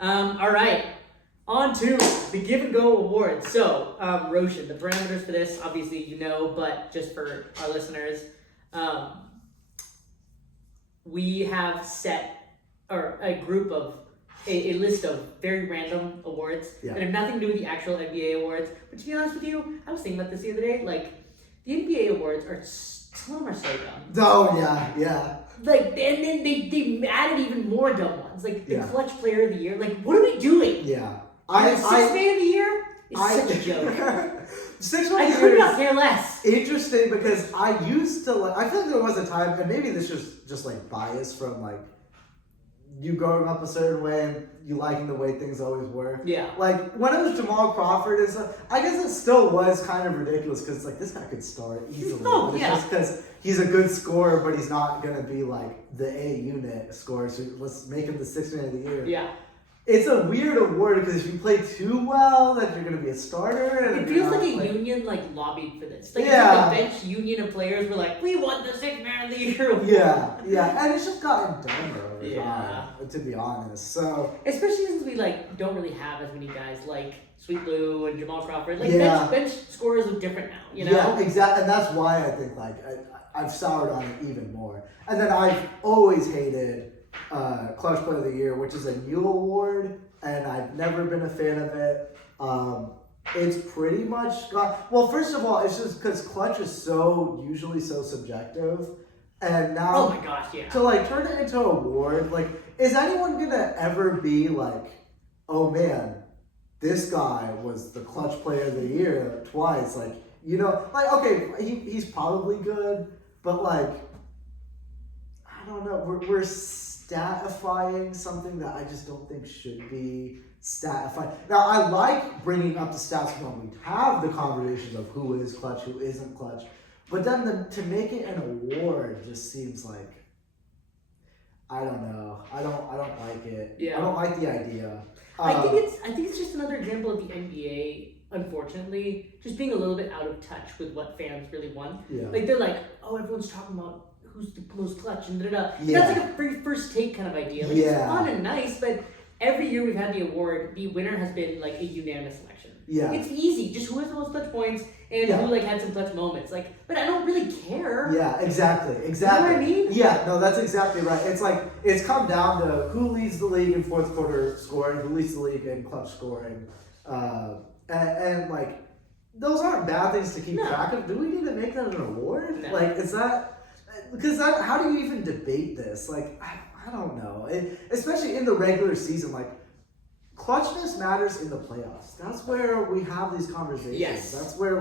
All right, on to the Give and Go Awards. So, Roshan, the parameters for this, obviously you know, but just for our listeners, we have set a list of very random awards that have nothing to do with the actual NBA awards. But to be honest with you, I was thinking about this the other day. Like, the NBA awards some of them are so dumb. Oh yeah. Like, and then they added even more dumb ones. Like the Clutch Player of the Year. Like, what are we doing? Yeah. The Sixth Man of the Year is such a joke. Sixth Man I of the could Year not is care less. interesting because I used to like. I feel like there was a time, and maybe this was just like bias from like you growing up a certain way and you liking the way things always were. Yeah. Like when it was Jamal Crawford and stuff, I guess it still was kind of ridiculous because it's like this guy could start easily. Oh, It's yeah. just because he's a good scorer, but he's not gonna be like the A unit scorer. So let's make him the Sixth Man of the Year. Yeah. It's a weird award because if you play too well, then you're gonna be a starter. And It feels like a union lobbied for this. Like, Yeah. the bench union of players were like, we want the Sixth Man of the Year award. Yeah, and it's just gotten dumber over Yeah. time, to be honest. So Especially since we don't really have as many guys like Sweet Lou and Jamal Crawford. Like bench scorers look different now, you know? Yeah, exactly, and that's why I think I've soured on it even more. And then I've always hated Clutch Player of the Year, which is a new award, and I've never been a fan of it. It's pretty much well. First of all, it's just because Clutch is usually so subjective, and now Oh my gosh, yeah. to turn it into an award, is anyone gonna ever be like, oh man, this guy was the Clutch Player of the Year twice? Okay, he's probably good, but I don't know. We're statifying something that I just don't think should be statified. Now, I like bringing up the stats when we have the conversations of who is clutch, who isn't clutch, but then to make it an award just seems like, I don't know. I don't like it. Yeah. I don't like the idea. I think it's just another example of the NBA, unfortunately, just being a little bit out of touch with what fans really want. Yeah. Like, they're like, oh, everyone's talking about who's the most clutch and da-da-da. Yeah. That's like a very first take kind of idea. Like, it's fun and nice, but every year we've had the award, the winner has been like a unanimous selection. Yeah. It's easy, just who has the most clutch points and who had some clutch moments. But I don't really care. Yeah, exactly. You know what I mean? Yeah, no, that's exactly right. It's come down to who leads the league in fourth quarter scoring, who leads the league in clutch scoring, and those aren't bad things to keep track of. Do we need to make that an award? No. Is that because how do you even debate this? I don't know. Especially in the regular season, clutchness matters in the playoffs. That's where we have these conversations. Yes. That's where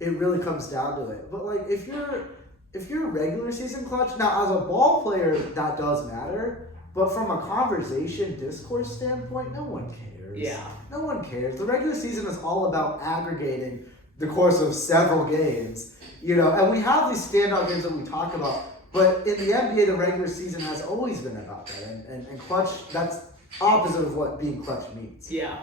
it really comes down to it. But if you're a regular season clutch, now as a ball player that does matter, but from a conversation discourse standpoint, no one cares. Yeah. No one cares. The regular season is all about aggregating the course of several games, and we have these standout games that we talk about, but in the NBA, the regular season has always been about that, and clutch, that's opposite of what being clutch means. Yeah.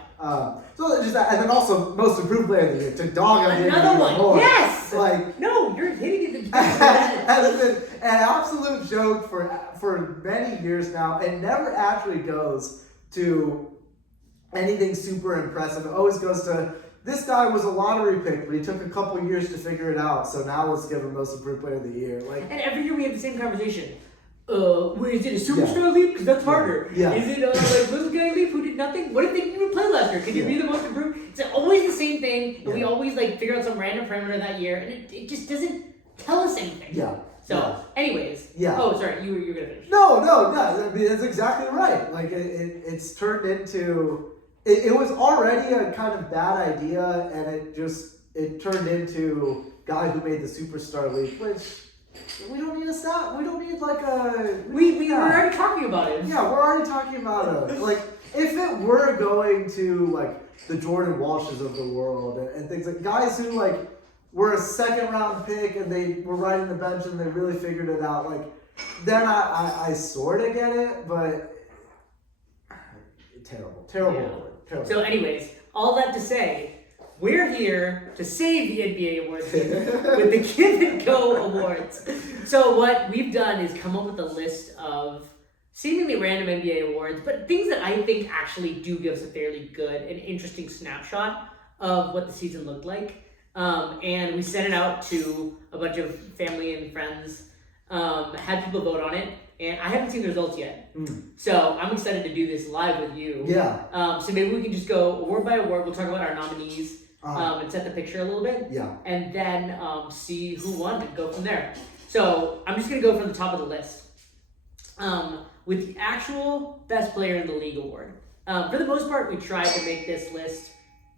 So just that, and then also most improved player of the year to dog on Another one. more. Yes. No, you're hitting it. Has been an absolute joke for many years now, and never actually goes to anything super impressive. It always goes to, this guy was a lottery pick, but he took a couple years to figure it out. So now let's give him most improved player of the year. And every year we have the same conversation. Is it a superstar leap? Because that's harder. Yeah. Is it little guy leap who did nothing? What if they didn't even play last year? Can you be the most improved? It's always the same thing, and we always figure out some random parameter that year, and it just doesn't tell us anything. Yeah. So, anyways. Yeah. Oh, sorry, you were gonna finish. No. I mean, that's exactly right. It's turned into. It was already a kind of bad idea, and it turned into guy who made the superstar leap, which we don't need a stat. We don't need We were already talking about it. Yeah, we're already talking about it. If it were going to the Jordan Walshes of the world and things guys who were a second round pick and they were riding the bench and they really figured it out, then I sort of get it, but terrible. Yeah. So, anyways, all that to say, we're here to save the NBA awards with the Give and Go Awards. So what we've done is come up with a list of seemingly random NBA awards, but things that I think actually do give us a fairly good and interesting snapshot of what the season looked like. And we sent it out to a bunch of family and friends, had people vote on it, and I haven't seen the results yet. So I'm excited to do this live with you. Yeah. So maybe we can just go award by award. We'll talk about our nominees and set the picture a little bit. Yeah. And then see who won and go from there. So I'm just going to go from the top of the list. With the actual best player in the league award. For the most part, we tried to make this list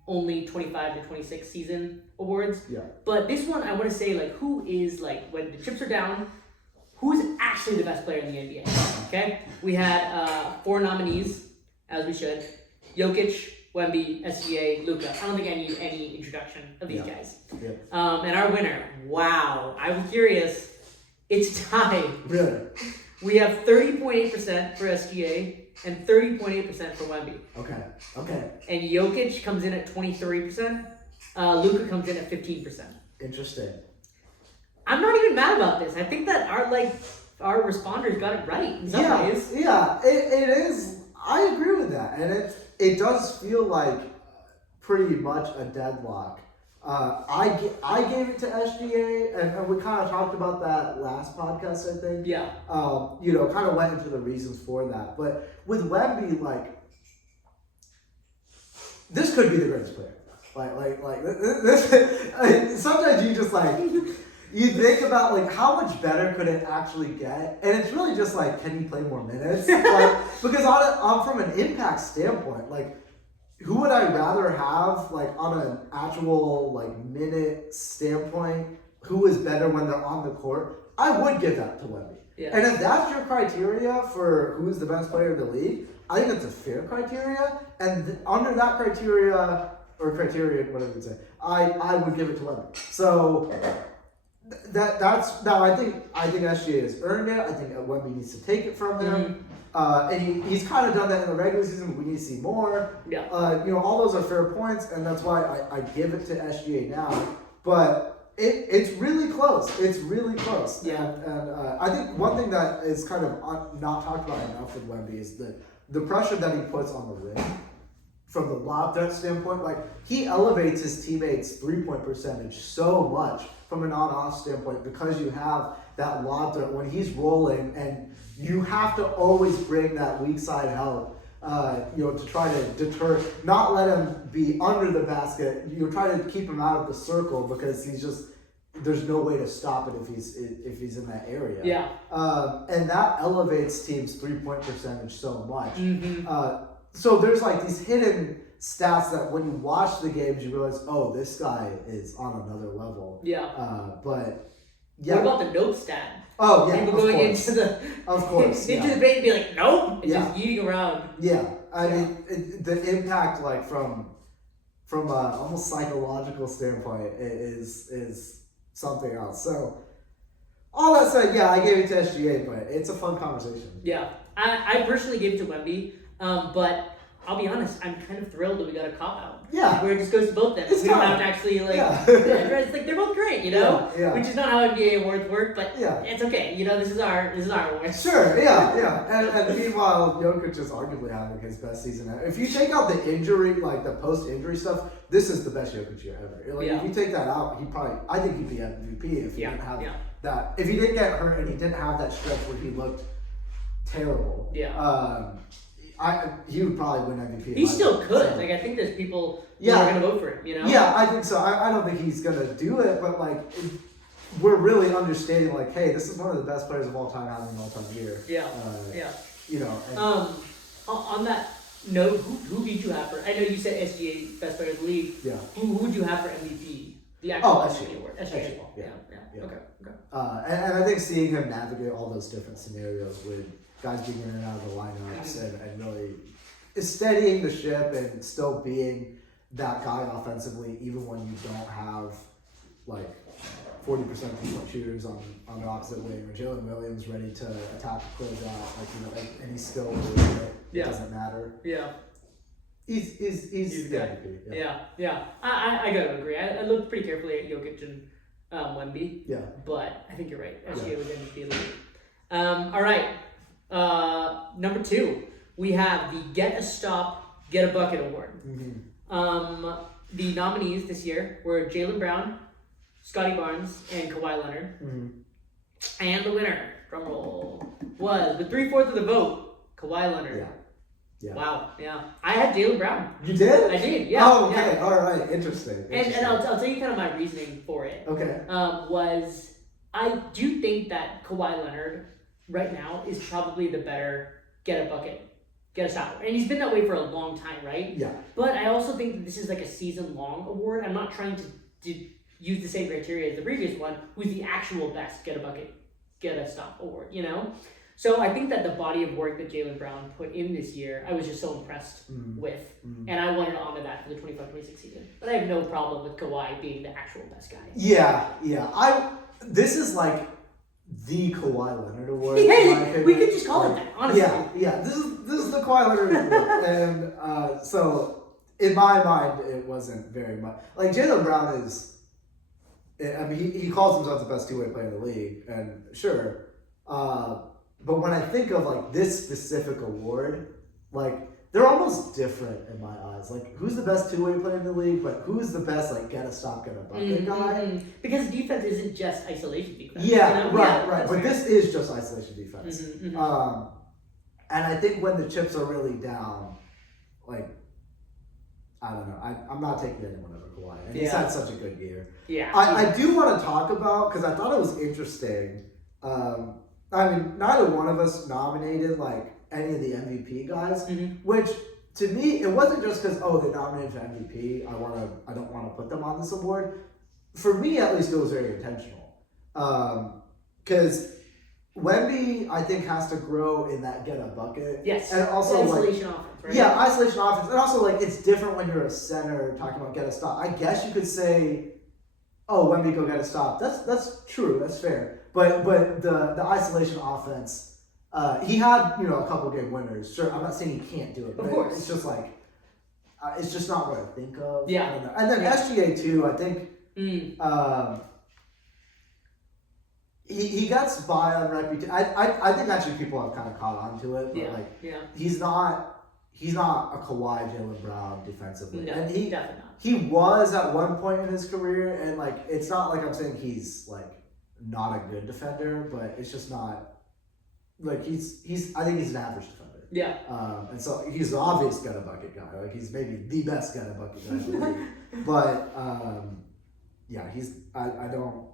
only 25 to 26 season awards. Yeah. But this one, I want to say, like, who is, like, when the chips are down, who's actually the best player in the NBA? Okay? We had 4 nominees, as we should. Jokic, Wemby, SGA, Luka. I don't think I need any introduction of these guys. Yeah. And our winner, wow. I was curious. It's a tie. Really? We have 30.8% for SGA and 30.8% for Wemby. Okay. And Jokic comes in at 23%. Luka comes in at 15%. Interesting. I'm not even mad about this. I think that our responders got it right in some ways. Yeah, it is. I agree with that, and it does feel like pretty much a deadlock. I gave it to SGA, and we kind of talked about that last podcast, I think. Yeah. Kind of went into the reasons for that. But with Wemby, like, this could be the greatest player. Like this. Sometimes you just like you think about like how much better could it actually get, and it's really just like, can he play more minutes? Because on from an impact standpoint, like, who would I rather have, like, on an actual, like, minute standpoint? Who is better when they're on the court? I would give that to Wemby. Yeah. And if that's your criteria for who's the best player in the league, I think it's a fair criteria. And under that criteria, whatever you say, I would give it to Wemby. So that's now I think SGA has earned it. I think Wemby needs to take it from him. And he's kind of done that in the regular season, but we need to see more. Yeah. All those are fair points, and that's why I give it to SGA now. But it's really close. It's really close. Yeah. And I think one thing that is kind of not talked about enough with Wemby is the pressure that he puts on the rim. From the lob threat standpoint, like, he elevates his teammates' 3-point percentage so much from an on-off standpoint because you have that lob threat when he's rolling, and you have to always bring that weak side help, to try to deter, not let him be under the basket. You try to keep him out of the circle because there's no way to stop it if he's in that area. Yeah. And that elevates teams' 3-point percentage so much. Mm-hmm. So there's like these hidden stats that when you watch the games, you realize, oh, this guy is on another level. Yeah. But yeah. What about the nope stat? Oh yeah. People going into the the bait and be like, nope, and just eating around. Yeah. I mean, the impact, like, from a almost psychological standpoint is something else. So all that said, yeah, I gave it to SGA, but it's a fun conversation. Yeah. I personally gave it to Wemby. But I'll be honest, I'm kind of thrilled that we got a cop out. Yeah. Where it just goes to both them. It's we don't have to actually it's like they're both great, Yeah. Which is not how NBA awards work, but Yeah. it's okay. This is our award. Sure, yeah. And meanwhile, Jokic is arguably having his best season ever. If you take out the injury, like the post-injury stuff, this is the best Jokic year ever. Like, if you take that out, I think he'd be MVP if he didn't have that. If he didn't get hurt and he didn't have that stretch where he looked terrible. Yeah. He would probably win MVP. He still could. Like, I think there's people who are going to vote for him, Yeah, I think so. I don't think he's going to do it, but, like, we're really understanding, like, hey, this is one of the best players of all time having an all-time year. Yeah. On that note, who did you have for? I know you said SGA best player of the league. Yeah. Who would you have for MVP? The actual SGA award. SGA. Yeah. Okay. And I think seeing him navigate all those different scenarios with guys being in and out of the lineups and really steadying the ship and still being that guy offensively, even when you don't have, like, 40% three-point shooters on the opposite wing, or Jalen Williams ready to attack the closeout, like any skill with it doesn't matter. Yeah. He's the MVP. Yeah. I gotta agree. I looked pretty carefully at Jokic and Wemby. Yeah. But I think you're right. SGA was MVP of the league. All right. Number 2, we have the Get a Stop, Get a Bucket award. The nominees this year were Jaylen Brown, Scotty Barnes, and Kawhi Leonard. And the winner, drum roll, was with 3/4 of the vote, Kawhi Leonard. Yeah. Wow. Yeah. I had Jaylen Brown. You did? I did. Yeah. Oh, okay. Yeah. All right. Interesting. And I'll tell you kind of my reasoning for it. Okay. Was I do think that Kawhi Leonard right now is probably the better get a bucket, get a stop. And he's been that way for a long time, right? Yeah. But I also think that this is like a season-long award. I'm not trying to use the same criteria as the previous one, who's the actual best get a bucket, get a stop award, you know? So I think that the body of work that Jaylen Brown put in this year, I was just so impressed with. And I wanted to honor that for the 25-26 season. But I have no problem with Kawhi being the actual best guy. Yeah. This is like the Kawhi Leonard award. Yeah, we could just call it that, honestly. Yeah. This is the Kawhi Leonard award. And so in my mind, it wasn't very much. Like, Jaylen Brown is, I mean, he calls himself the best two-way player in the league, and sure. But when I think of like this specific award, like, they're almost different in my eyes. Like, who's the best two-way player in the league, but who's the best like get a stop, get a bucket guy? Because defense isn't just isolation defense. Yeah, you know? right. But this is just isolation defense. And I think when the chips are really down, like, I don't know. I'm not taking anyone over Kawhi. And he's had such a good year. Yeah. I do want to talk about, because I thought it was interesting. I mean, neither one of us nominated like any of the MVP guys, which to me, it wasn't just because, they nominated for MVP. I don't want to put them on this award. For me, at least, it was very intentional. Because Wemby, I think, has to grow in that get a bucket. Yes. And also isolation offense, right? Yeah, isolation offense. And also, like, it's different when you're a center talking about get a stop. I guess you could say, Wemby, go get a stop. That's true. That's fair. But the isolation offense, he had, a couple game winners. Sure, I'm not saying he can't do it, but of course. it's just like, it's just not what I think of. Yeah. I don't know. And then SGA too, I think, he gets by on reputation. I think actually people have kind of caught on to it, but he's not a Kawhi, Jaylen Brown defensively. No, and definitely not. He was at one point in his career, and like, it's not like I'm saying he's like not a good defender, but it's just not like he's I think he's an average defender. Yeah. And so he's the obvious get a bucket guy. Like, he's maybe the best get a bucket guy in the league. But he's I don't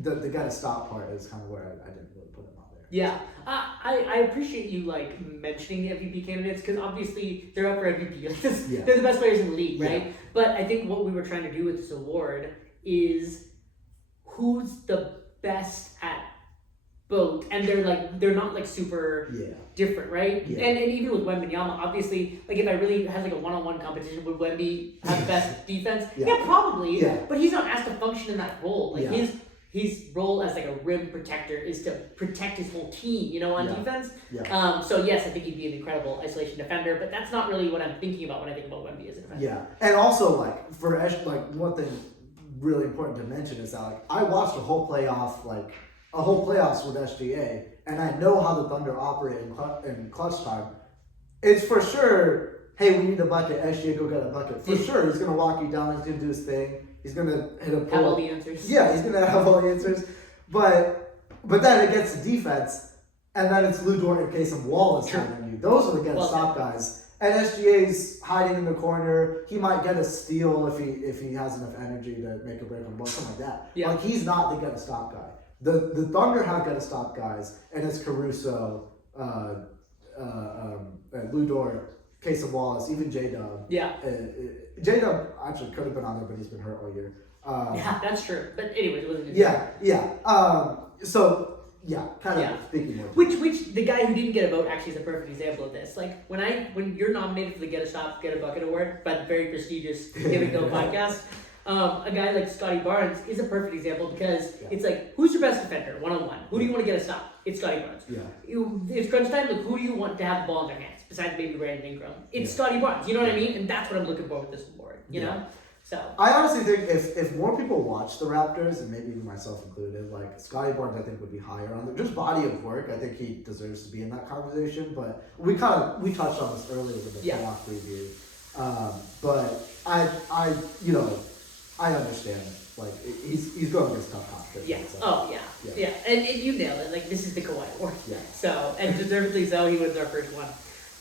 the get a stop part is kind of where I didn't really put him on there. Yeah, I appreciate you like mentioning the MVP candidates, because obviously they're up for MVP. They're the best players in the league, right? Yeah. But I think what we were trying to do with this award is who's the best at both, and they're not like super different, right? Yeah. And even with Wembanyama, obviously, like, if I really had like a one-on-one competition, would Wemby have the best defense? Yeah, probably. Yeah. But he's not asked to function in that role. Like, his role as like a rim protector is to protect his whole team, on defense. Yeah. So yes, I think he'd be an incredible isolation defender, but that's not really what I'm thinking about when I think about Wemby as a defender. Yeah, and also like for one thing really important to mention is that like I watched a whole playoffs with SGA, and I know how the Thunder operate in clutch time. It's for sure, hey, we need a bucket. SGA, go get a bucket. For sure, he's gonna walk you down. He's gonna do his thing. He's gonna hit a pull. Have all the answers. Yeah, he's gonna have all the answers. But then it gets to defense, and then it's Lou Dort and Kasem Wallace on you. Those are the get stop guys. And SGA's hiding in the corner. He might get a steal if he has enough energy to make a break on ball, something like that. Yeah. Like, he's not the get a stop guy. The Thunder have get a stop guys, and it's Caruso, Lou Dort, Kasem Wallace, even J-Dub. Yeah. J-Dub actually could have been on there, but he's been hurt all year. That's true. But anyways, it wasn't. Speaking more. Which the guy who didn't get a vote actually is a perfect example of this. Like, when you're nominated for the Get a Stop, Get a Bucket award by the very prestigious Give and Go podcast, a guy like Scotty Barnes is a perfect example, because it's like, who's your best defender one-on-one? Who do you want to get a stop? It's Scotty Barnes. Yeah. It's crunch time. Like, who do you want to have the ball in their hands besides maybe Brandon Ingram? It's Scotty Barnes. You know what I mean? And that's what I'm looking for with this award. You know. So I honestly think if more people watch the Raptors, and maybe even myself included, like Scotty Barnes, I think would be higher on just body of work. I think he deserves to be in that conversation. But we touched on this earlier with the playoff preview. But I I understand. Like he's going against tough competition. yeah. So. Oh yeah. And you nailed it. Like this is the Kawhi Award. Yeah. So and deservedly so, he wins our first one.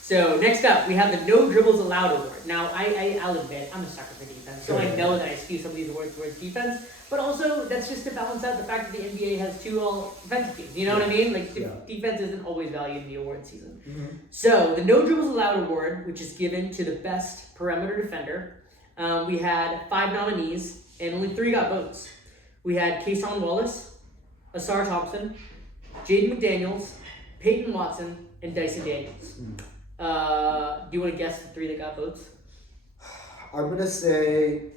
So next up, we have the No Dribbles Allowed Award. Now, I'll admit, I'm a sucker for defense, so I know that I skew some of these awards towards defense, but also that's just to balance out the fact that the NBA has two all-defensive teams. You know what I mean? Like, defense isn't always valued in the award season. Mm-hmm. So the No Dribbles Allowed Award, which is given to the best perimeter defender, we had 5 nominees, and only 3 got votes. We had Kason Wallace, Asar Thompson, Jaden McDaniels, Peyton Watson, and Dyson Daniels. Do you want to guess the 3 that got votes? I'm gonna say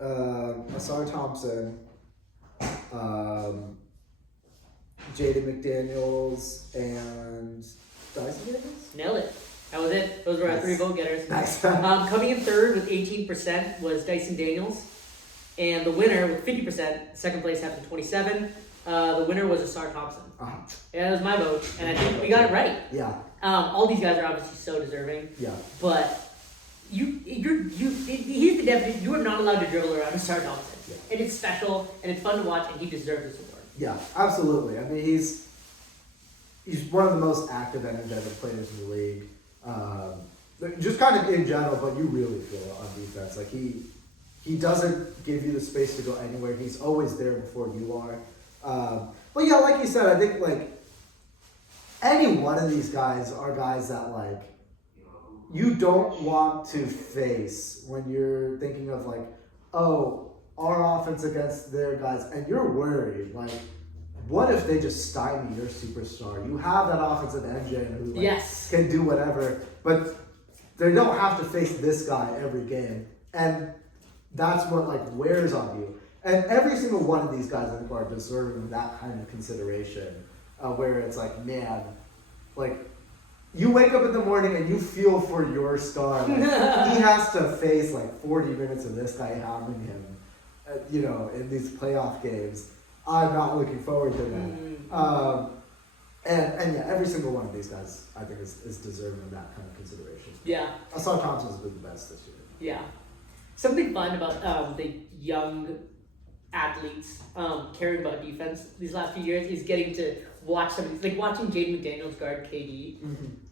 Asar Thompson, Jaden McDaniels, and Dyson Daniels. Nailed it. That was it. Those were our 3 vote getters. Nice. Coming in third with 18% was Dyson Daniels, and the winner with 50%. Second place happened 27. The winner was Asar Thompson. Yeah, that was my vote, and I think we got it right. Yeah. All these guys are obviously so deserving. Yeah. But here's the definition: you are not allowed to dribble around Asar Thompson, and it's special and it's fun to watch, and he deserves this award. Yeah, absolutely. I mean, he's one of the most active, energetic players in the league. Just kind of in general, but you really feel it on defense. Like he doesn't give you the space to go anywhere. He's always there before you are. But yeah, like you said, I think like any one of these guys are guys that like you don't want to face when you're thinking of like, oh, our offense against their guys, and you're worried like, what if they just stymie your superstar? You have that offensive engine who like, can do whatever, but they don't have to face this guy every game, and that's what like wears on you. And every single one of these guys, I think, are deserving of that kind of consideration, where it's like, man, like, you wake up in the morning and you feel for your star. Like, he has to face like 40 minutes of this guy hounding him, in these playoff games. I'm not looking forward to that. And yeah, every single one of these guys, I think, is deserving of that kind of consideration. Yeah. Asar Thompson's been the best this year. Yeah. Something fun about the young athletes caring about defense these last few years is getting to watch some of these, like watching Jaden McDaniels guard KD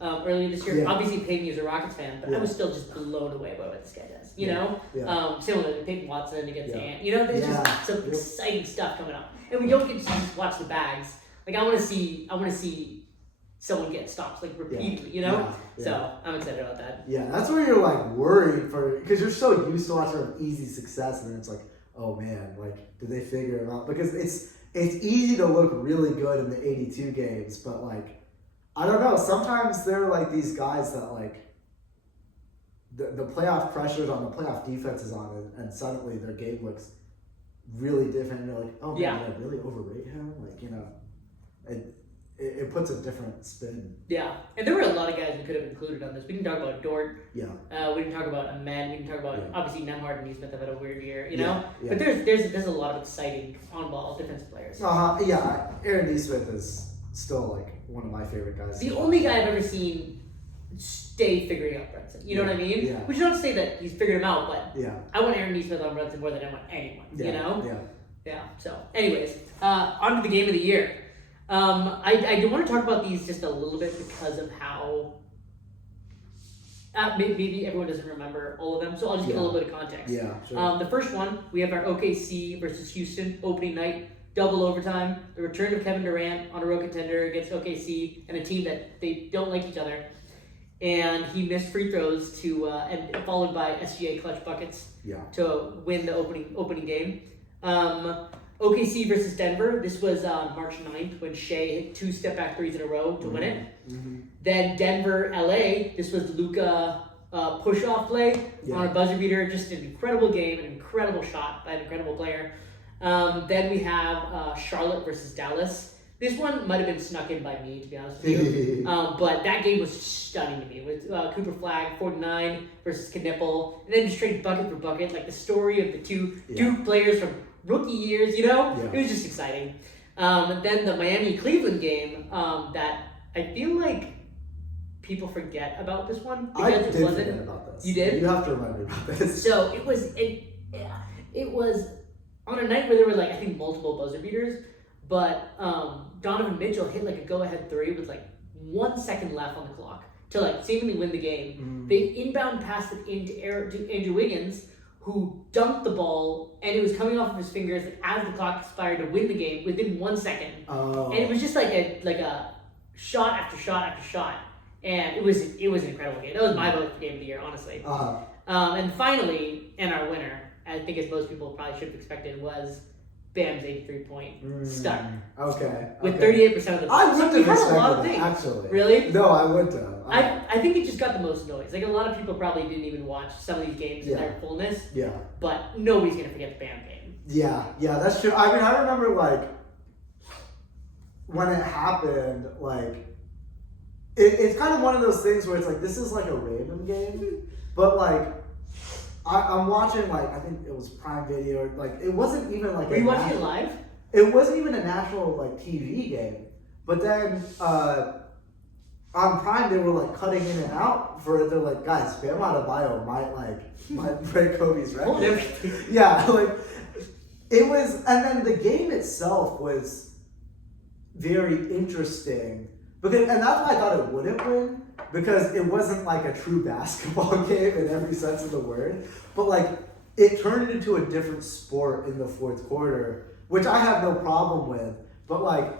earlier this year. Obviously, Peyton is a Rockets fan, but I was still just blown away by what this guy does. You know, similar to Peyton Watson against Ant. You know, there's just some exciting stuff coming up, and we don't get to just watch the bags. Like I want to see someone get stops like repeatedly. You know, so I'm excited about that. Yeah, that's where you're like worried because you're so used to watching easy success, and then it's like, oh man, like, did they figure it out? Because it's easy to look really good in the 82 games, but like, I don't know, sometimes they're like these guys that like, the playoff pressure's on, the playoff defense is on, and suddenly their game looks really different, and you're like, oh man, did I really overrate him? Like, it puts a different spin. Yeah, and there were a lot of guys we could have included on this. We didn't talk about Dort. Yeah. We didn't talk about Ahmed. We didn't talk about obviously Nembhard and Nesmith have had a weird year, you know. Yeah. But there's a lot of exciting on-ball defensive players. Yeah, Aaron Nesmith is still like one of my favorite guys. The only guy I've ever seen stay figuring out Brunson. You know what I mean? Yeah. Which is not to say that he's figured him out, but I want Aaron Nesmith on Brunson more than I want anyone. You know? Yeah. Yeah. So, anyways, on to the game of the year. I do want to talk about these just a little bit because of how maybe everyone doesn't remember all of them, so I'll just give a little bit of context. Yeah, sure. The first one, we have our OKC versus Houston opening night, double overtime, the return of Kevin Durant on a road contender against OKC and a team that they don't like each other, and he missed free throws and followed by SGA clutch buckets to win the opening game. OKC versus Denver. This was March 9th when Shea hit 2 step-back threes in a row to win it. Then Denver, LA. This was Luka push-off play on a buzzer beater. Just an incredible game, an incredible shot by an incredible player. Then we have Charlotte versus Dallas. This one might have been snuck in by me, to be honest with you. But that game was stunning to me with Cooper Flag 49 versus Knipple, and then just straight bucket for bucket, like the story of the two Duke players from rookie years. You know, it was just exciting. And then the Miami-Cleveland game that I feel like people forget about this one I because did it wasn't. forget about this. You did? You have to remind me about this. So it was on a night where there were like I think multiple buzzer beaters, but Donovan Mitchell hit like a go-ahead three with like 1 second left on the clock to like seemingly win the game. They inbound passed it into Andrew Wiggins, who dunked the ball, and it was coming off of his fingers as the clock expired to win the game within 1 second. Oh. And it was just like a shot after shot after shot, and it was an incredible game. That was my vote for game of the year, honestly. And finally, and our winner, I think as most people probably should have expected, was Bam's 83-point start. Okay. With 38% of the votes. I wouldn't We have had a lot expected of that, things. actually. Really? No, I wouldn't have. I think it just got the most noise. Like a lot of people probably didn't even watch some of these games in their fullness. Yeah. But nobody's gonna forget the Bam game. Yeah, that's true. I mean, I remember like when it happened, like it's kind of one of those things where it's like this is like a random game, but like I'm watching like I think it was Prime Video, like it wasn't even like Were you watching it live? It wasn't even a national like TV game, but then on Prime they were like cutting in and out for they're like guys, Bam Adebayo might break Kobe's record. Yeah, like it was, and then the game itself was very interesting because, and that's why I thought it wouldn't win because it wasn't like a true basketball game in every sense of the word, but like it turned into a different sport in the fourth quarter, which I have no problem with, but like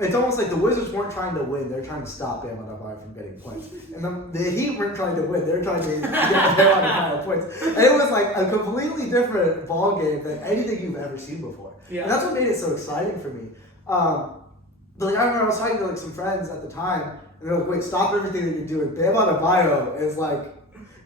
it's almost like the Wizards weren't trying to win; they're trying to stop Bam Adebayo from getting points, and the Heat weren't trying to win; they're trying to get Bam Adebayo points. And it was like a completely different ball game than anything you've ever seen before. Yeah. And that's what made it so exciting for me. But like I remember I was talking to like some friends at the time, and they're like, "Wait, stop everything that you're doing! Bam Adebayo is like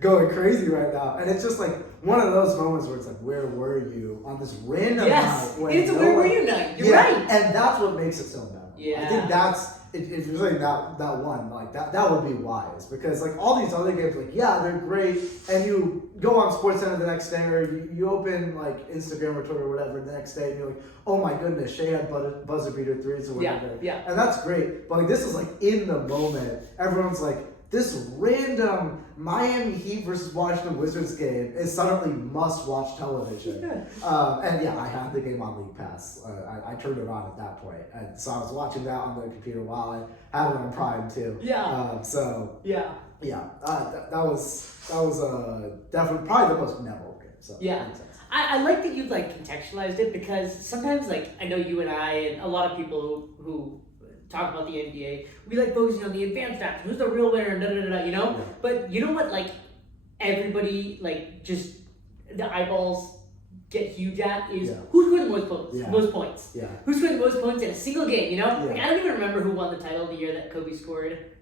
going crazy right now," and it's just like one of those moments where it's like, "Where were you on this random night?" When it's a where were you night. You're right. And that's what makes it so memorable. Yeah. I think that's if you're saying that one, like that would be wise because like all these other games, like yeah, they're great, and you go on SportsCenter the next day or you open like Instagram or Twitter or whatever the next day, and you're like, oh my goodness, Shea had buzzer beater threes or whatever. Yeah. And that's great, but like this is like in the moment, everyone's like, this random Miami Heat versus Washington Wizards game is suddenly must-watch television. And yeah, I had the game on League Pass. I turned it on at that point, and so I was watching that on the computer while I had it on Prime too. Yeah. That was definitely probably the most memorable game. So yeah. I like that you like contextualized it because sometimes like I know you and I and a lot of people who talk about the NBA, we like focusing on the advanced stats, who's the real winner, you know? Yeah. But you know what, like, everybody, like, just, the eyeballs get huge at is who scored the most points. Yeah. Who scored the most points in a single game, you know? Yeah. Like, I don't even remember who won the title the year that Kobe scored,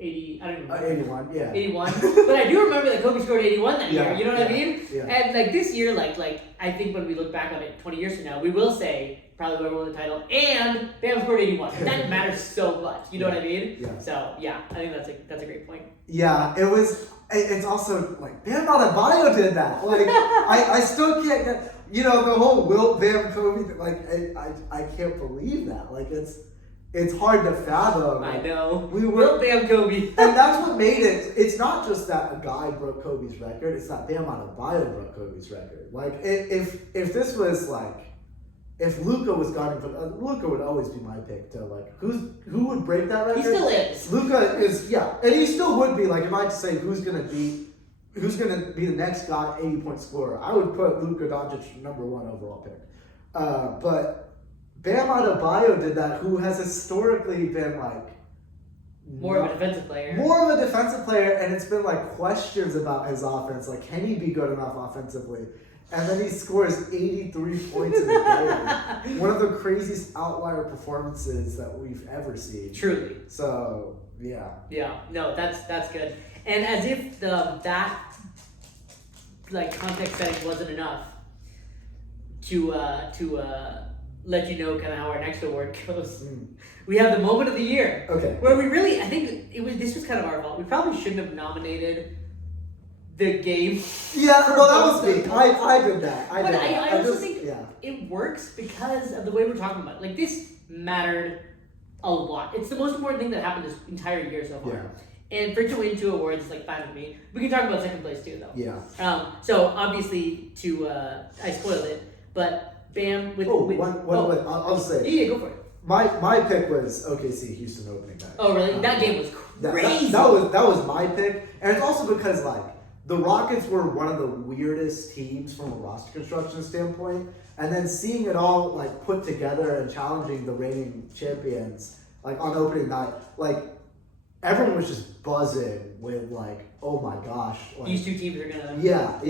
80, I don't even remember. 81, yeah. 81. But I do remember that Kobe scored 81 that year, you know what I mean? Yeah. And, like, this year, like, I think when we look back on it 20 years from now, we will say, probably whoever won the title, and Bam scored 81. That matters so much. You know what I mean? Yeah. So yeah, I think that's a great point. Yeah, it was. It's also like Bam Adebayo did that. Like I still can't get the whole Wilt Bam Kobe. Like I can't believe that. Like it's hard to fathom. I know. Wilt Bam Kobe. And that's what made it. It's not just that a guy broke Kobe's record. It's that Bam Adebayo broke Kobe's record. Like if this was like. If Luka was guarding for Luka would always be my pick to like who would break that record? He still is. Luka is and he still would be like if I had to say who's gonna be the next guy 80-point scorer, I would put Luka Doncic number 1 overall pick. But Bam Adebayo did that, who has historically been like more of a defensive player. More of a defensive player, and it's been like questions about his offense, like can he be good enough offensively? And then he scores 83 points in a game. One of the craziest outlier performances that we've ever seen. Truly. So, yeah. Yeah, no, that's good. And as if that like context setting wasn't enough to let you know kind of how our next award goes. Mm. We have the moment of the year. Okay. Where we really, I think this was kind of our fault. We probably shouldn't have nominated the game. Yeah, well, that was me. I did that. But I also just, think yeah. it works because of the way we're talking about it. Like, this mattered a lot. It's the most important thing that happened this entire year so far. Yeah. And for it to win 2 awards is like fine with me. We can talk about second place too, though. Yeah. So obviously, I spoiled it, but Bam with. I'll just say. Yeah, go for it. My pick was OKC Houston opening night. Oh, really? That game was crazy. That was my pick, and it's also because like the Rockets were one of the weirdest teams from a roster construction standpoint, and then seeing it all like put together and challenging the reigning champions like on opening night, like everyone was just buzzing with like, oh my gosh, like, These 2 teams are gonna. Yeah,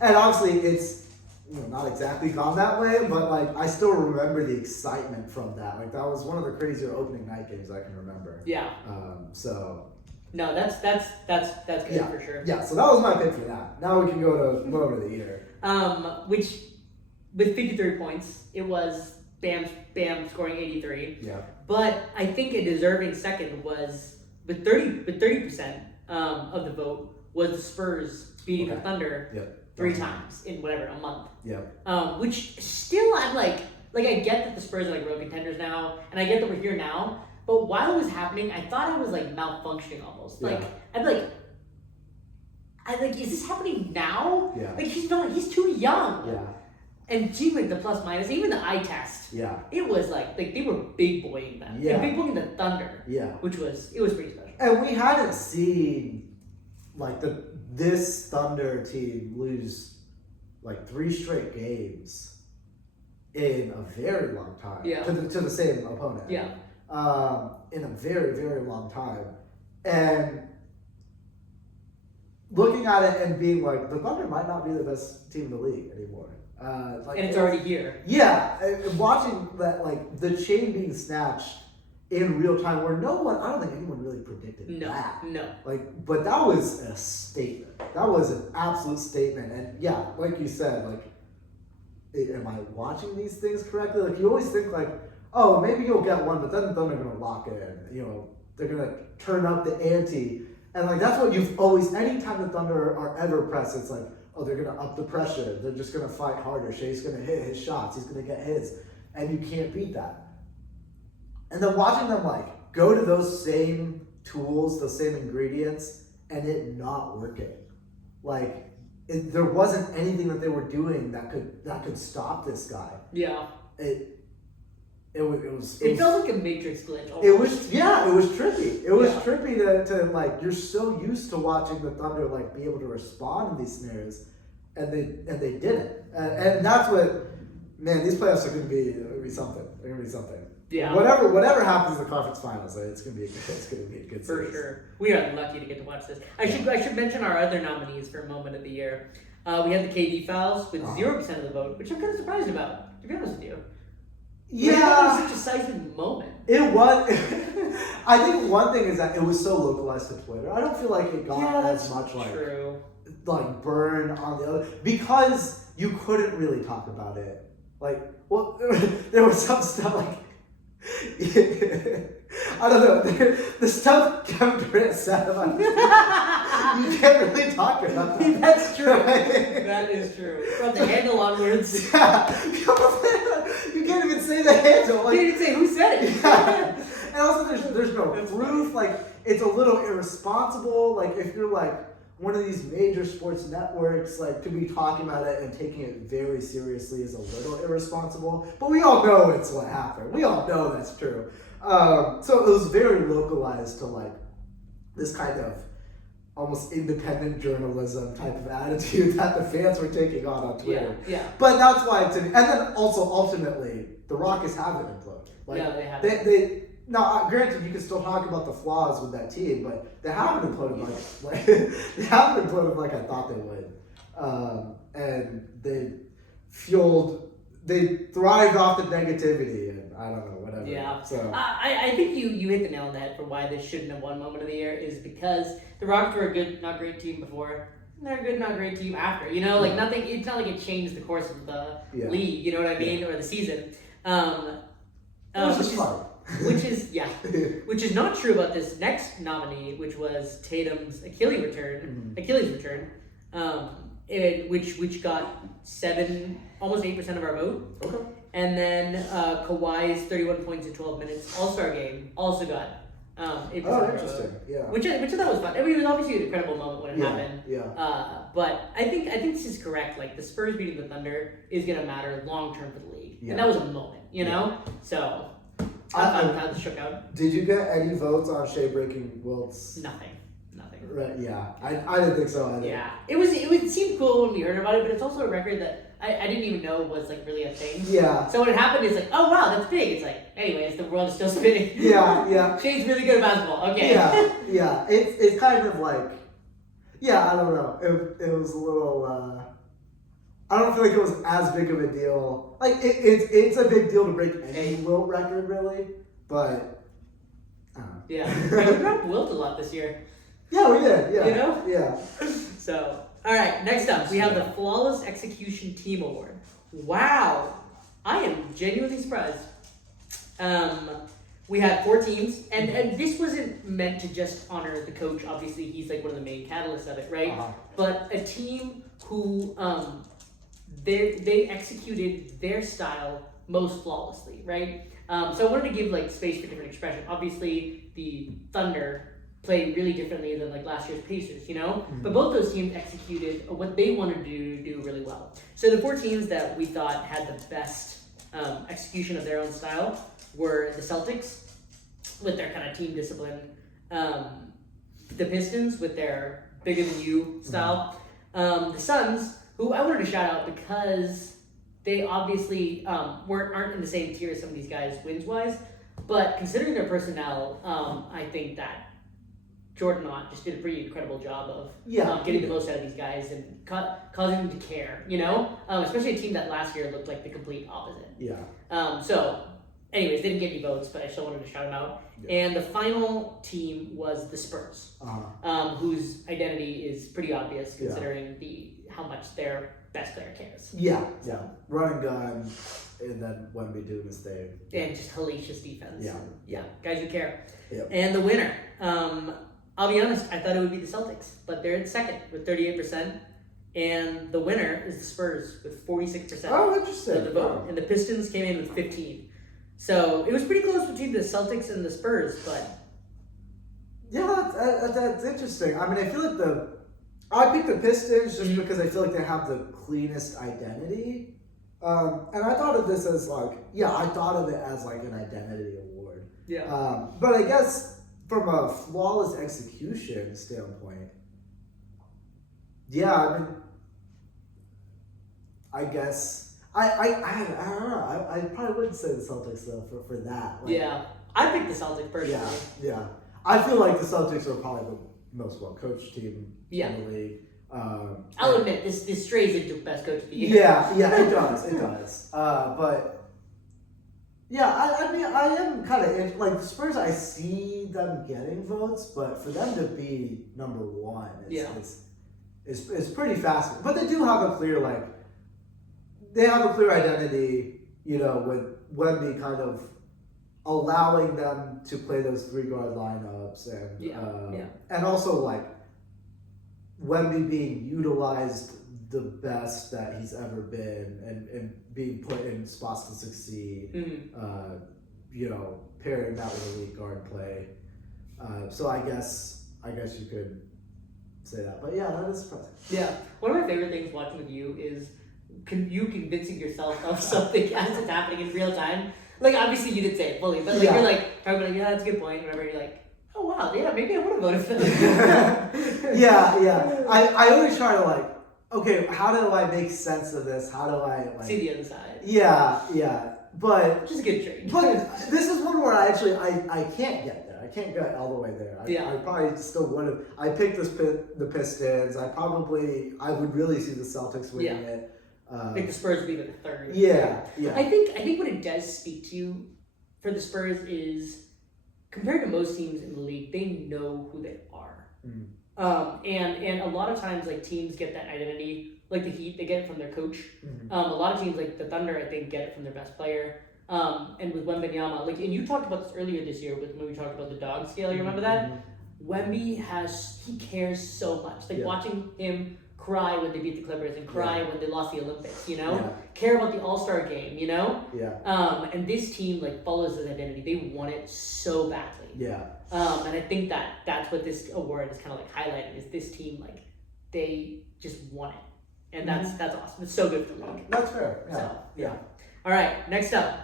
and obviously it's. Not exactly gone that way, but like I still remember the excitement from that. Like that was one of the crazier opening night games I can remember. Yeah. So. No, that's good for sure. Yeah. So that was my pick for that. Now we can go to moment of the year. Which with 53 points, it was Bam scoring 83. Yeah. But I think a deserving second was with 30% of the vote was the Spurs beating the Thunder. Yep. 3 times in a month. Yeah. Which still I'm like I get that the Spurs are like real contenders now, and I get that we're here now. But while it was happening, I thought I was like malfunctioning almost. Yeah. I is this happening now? Yeah. Like he's too young. Yeah. And team like the plus minus, even the eye test. Yeah. It was like they were big boying them. Yeah. And big boying the Thunder. Yeah. Which was pretty special. And we hadn't seen like this Thunder team lose like 3 straight games in a very long time. Yeah. To the same opponent. Yeah. In a very, very long time. And looking at it and being like, the Thunder might not be the best team in the league anymore. And it's already here. Yeah. And watching that, like, the chain being snatched in real time where I don't think anyone really predicted that. No. Like, but that was a statement. That was an absolute statement. And yeah, like you said, like, am I watching these things correctly? Like, you always think like, oh, maybe you'll get one, but then they're going to lock it in. You know, they're going to turn up the ante. And like, that's what you've always, anytime the Thunder are ever pressed, it's like, oh, they're going to up the pressure. They're just going to fight harder. Shea's going to hit his shots. He's going to get his. And you can't beat that. And then watching them like go to those same tools, those same ingredients, and it not working. Like there wasn't anything that they were doing that could stop this guy. Yeah. It felt like a Matrix glitch. Almost. It was trippy. It was trippy to like you're so used to watching the Thunder like be able to respond in these scenarios, and they didn't. And that's what, man, these playoffs are going to be something. They're going to be something. Yeah. Whatever happens in the conference finals, it's gonna be a good for series. sure. We are lucky to get to watch this. I should mention our other nominees for moment of the year. We had the KD fouls with 0% of the vote, which I'm kind of surprised about, to be honest with you. Yeah, it was such a seismic moment. It was. I think one thing is that it was so localized to Twitter. I don't feel like it got as much like burn on the other because you couldn't really talk about it. Like, well, there was some stuff like. I don't know. The stuff Kevin Durant said about this, you can't really talk about that. That's true. That is true. From the handle onwards. Yeah. You can't even say the handle. Like, you can't even say who said it. Yeah. And also, there's no proof. Like, it's a little irresponsible. Like, if you're like one of these major sports networks, like, to be talking about it and taking it very seriously is a little irresponsible. But we all know it's what happened. We all know that's true. So it was very localized to like this kind of almost independent journalism type of attitude that the fans were taking on Twitter. Yeah. But that's why to me, and then also ultimately the Rockets haven't imploded. Like, no, they haven't. They now, granted, you can still talk about the flaws with that team, but they haven't imploded like they haven't imploded like I thought they would, and they thrived off the negativity, and I don't know, whatever. Yeah. So I think you hit the nail on the head for why this shouldn't have won Moment of the Year is because the Rockets were a good, not great team before. And they're a good, not great team after. You know, like nothing. It's not like it changed the course of the league. You know what I mean, or the season. It was just fun. Which is not true about this next nominee, which was Tatum's Achilles return, which got almost 8% of our vote. Okay. And then Kawhi's 31 points in 12 minutes All-Star game also got 8% of our interesting. vote. Yeah. Which I thought was fun. I mean, it was obviously an incredible moment when it happened. Yeah. But I think this is correct. Like the Spurs beating the Thunder is gonna matter long term for the league, Yeah. and that was a moment, you know. So I'm fine with how this shook out. Did you get any votes on Shea breaking Wilt's? Nothing. Right. Yeah. I didn't think so either. Yeah. It seemed cool when we heard about it, but it's also a record that I didn't even know was like really a thing. Yeah. So when it happened, it's like, oh wow, that's big. It's like, anyways, the world is still spinning. Yeah. Shane's really good at basketball. Okay. Yeah. It's kind of like, yeah, I don't know. It was a little. I don't feel like it was as big of a deal. Like it's a big deal to break any Wilt record, really. But I don't know. Yeah. We brought up Wilt a lot this year. Yeah, we did. Yeah. You know? Yeah. So, all right. Next up, we have the Flawless Execution Team Award. Wow, I am genuinely surprised. We had 4 teams, and this wasn't meant to just honor the coach. Obviously, he's like one of the main catalysts of it, right? Uh-huh. But a team who they executed their style most flawlessly, right? So I wanted to give like space for different expression. Obviously, the Thunder played really differently than like last year's Pacers, you know? Mm-hmm. But both those teams executed what they wanted to do really well. So the 4 teams that we thought had the best execution of their own style were the Celtics with their kind of team discipline, the Pistons with their bigger than you style, the Suns, who I wanted to shout out because they obviously aren't in the same tier as some of these guys wins wise, but considering their personnel, I think that Jordan Ott just did a pretty incredible job of getting the most out of these guys and causing them to care, you know? Especially a team that last year looked like the complete opposite. Yeah. So, anyways, they didn't get any votes, but I still wanted to shout them out. Yeah. And the final team was the Spurs, whose identity is pretty obvious considering how much their best player cares. Yeah. Run and gun, and then Wemby doing his thing. And just hellacious defense. Yeah. Guys who care. Yep. And the winner, I'll be honest, I thought it would be the Celtics, but they're in second with 38%, and the winner is the Spurs with 46%. Oh, interesting. Of the vote, and the Pistons came in with 15%. So it was pretty close between the Celtics and the Spurs, but yeah, that's interesting. I mean, I feel like I picked the Pistons just because I feel like they have the cleanest identity, and I thought of this as like, I thought of it as like an identity award. Yeah. But I guess. From a flawless execution standpoint, I mean, I guess I don't know. I probably wouldn't say the Celtics though for that. Like, I picked the Celtics personally. Yeah. I feel like the Celtics are probably the most well coached team in the league. I'll admit this strays into best coach of the year. Yeah, it does. But. Yeah, I mean, I am kind of like the Spurs. I see them getting votes, but for them to be number one is pretty fascinating. But they do have a clear identity, you know, with Wemby kind of allowing them to play those 3-guard lineups and also like Wemby being utilized the best that he's ever been and being put in spots to succeed, you know, pairing that with elite guard play. So I guess you could say that. But yeah, that is surprising. Yeah. One of my favorite things watching with you is you convincing yourself of something as it's happening in real time. Like, obviously you didn't say it fully, but like you're like, talking about, that's a good point, whatever. You're like, oh wow, maybe I would have voted for them. Yeah. I always try to like, okay, how do I make sense of this? How do I like see the other side? Yeah. But which is a good trait. But this is one where I can't get there. I can't get all the way there. I probably still would have. I picked the Pistons. I would really see the Celtics winning it. I think the Spurs would be the third. Yeah. I think what it does speak to for the Spurs is compared to most teams in the league, they know who they are. And a lot of times, like, teams get that identity, like the Heat, they get it from their coach. A lot of teams, like the Thunder, I think, get it from their best player. and with Wembanyama, like, and you talked about this earlier this year when we talked about the dog scale. You remember that? Wemby he cares so much. Like watching him cry when they beat the Clippers and cry when they lost the Olympics. Care about the All-Star game. And this team like follows his identity. They want it so badly. And I think that's what this award is kind of like highlighting, is this team, like, they just want it, and that's awesome. It's so good for the league. That's fair. All right, next up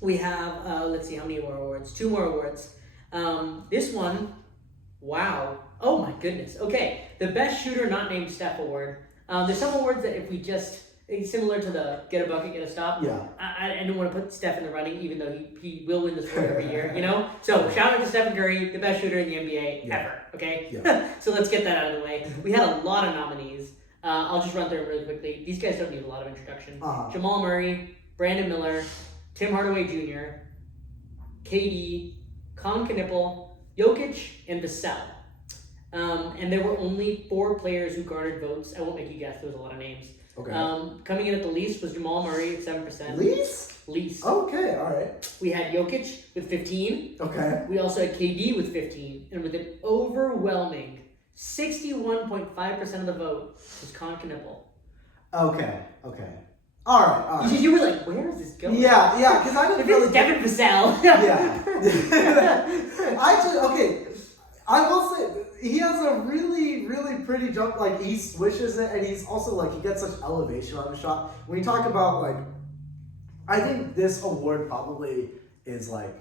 we have let's see, how many more awards? 2 more awards. This one, wow, oh my goodness. Okay, the best shooter not named Steph award. There's some awards that if we just, it's similar to the get a bucket, get a stop. I didn't want to put Steph in the running, even though he will win this award every year, So shout out to Stephen Curry, the best shooter in the NBA ever. Okay, so let's get that out of the way. We had a lot of nominees. I'll just run through them really quickly. These guys don't need a lot of introduction. Jamal Murray, Brandon Miller, Tim Hardaway Jr., KD, Colin Knippel, Jokic, and Vassell. And there were only 4 players who garnered votes. I won't make you guess. There was a lot of names. Okay. Coming in at the least was Jamal Murray at 7%. Least. Okay, all right. We had Jokic with 15. Okay. We also had KD with 15. And with an overwhelming 61.5% of the vote was Colin Knippel. Okay. All right. You were like, where is this going? Yeah, because I didn't If really... it's Devin Vassell. I will say, he has a really, really pretty jump. Like, he swishes it, and he's also, like, he gets such elevation on the shot. When you talk about, like, I think this award probably is, like,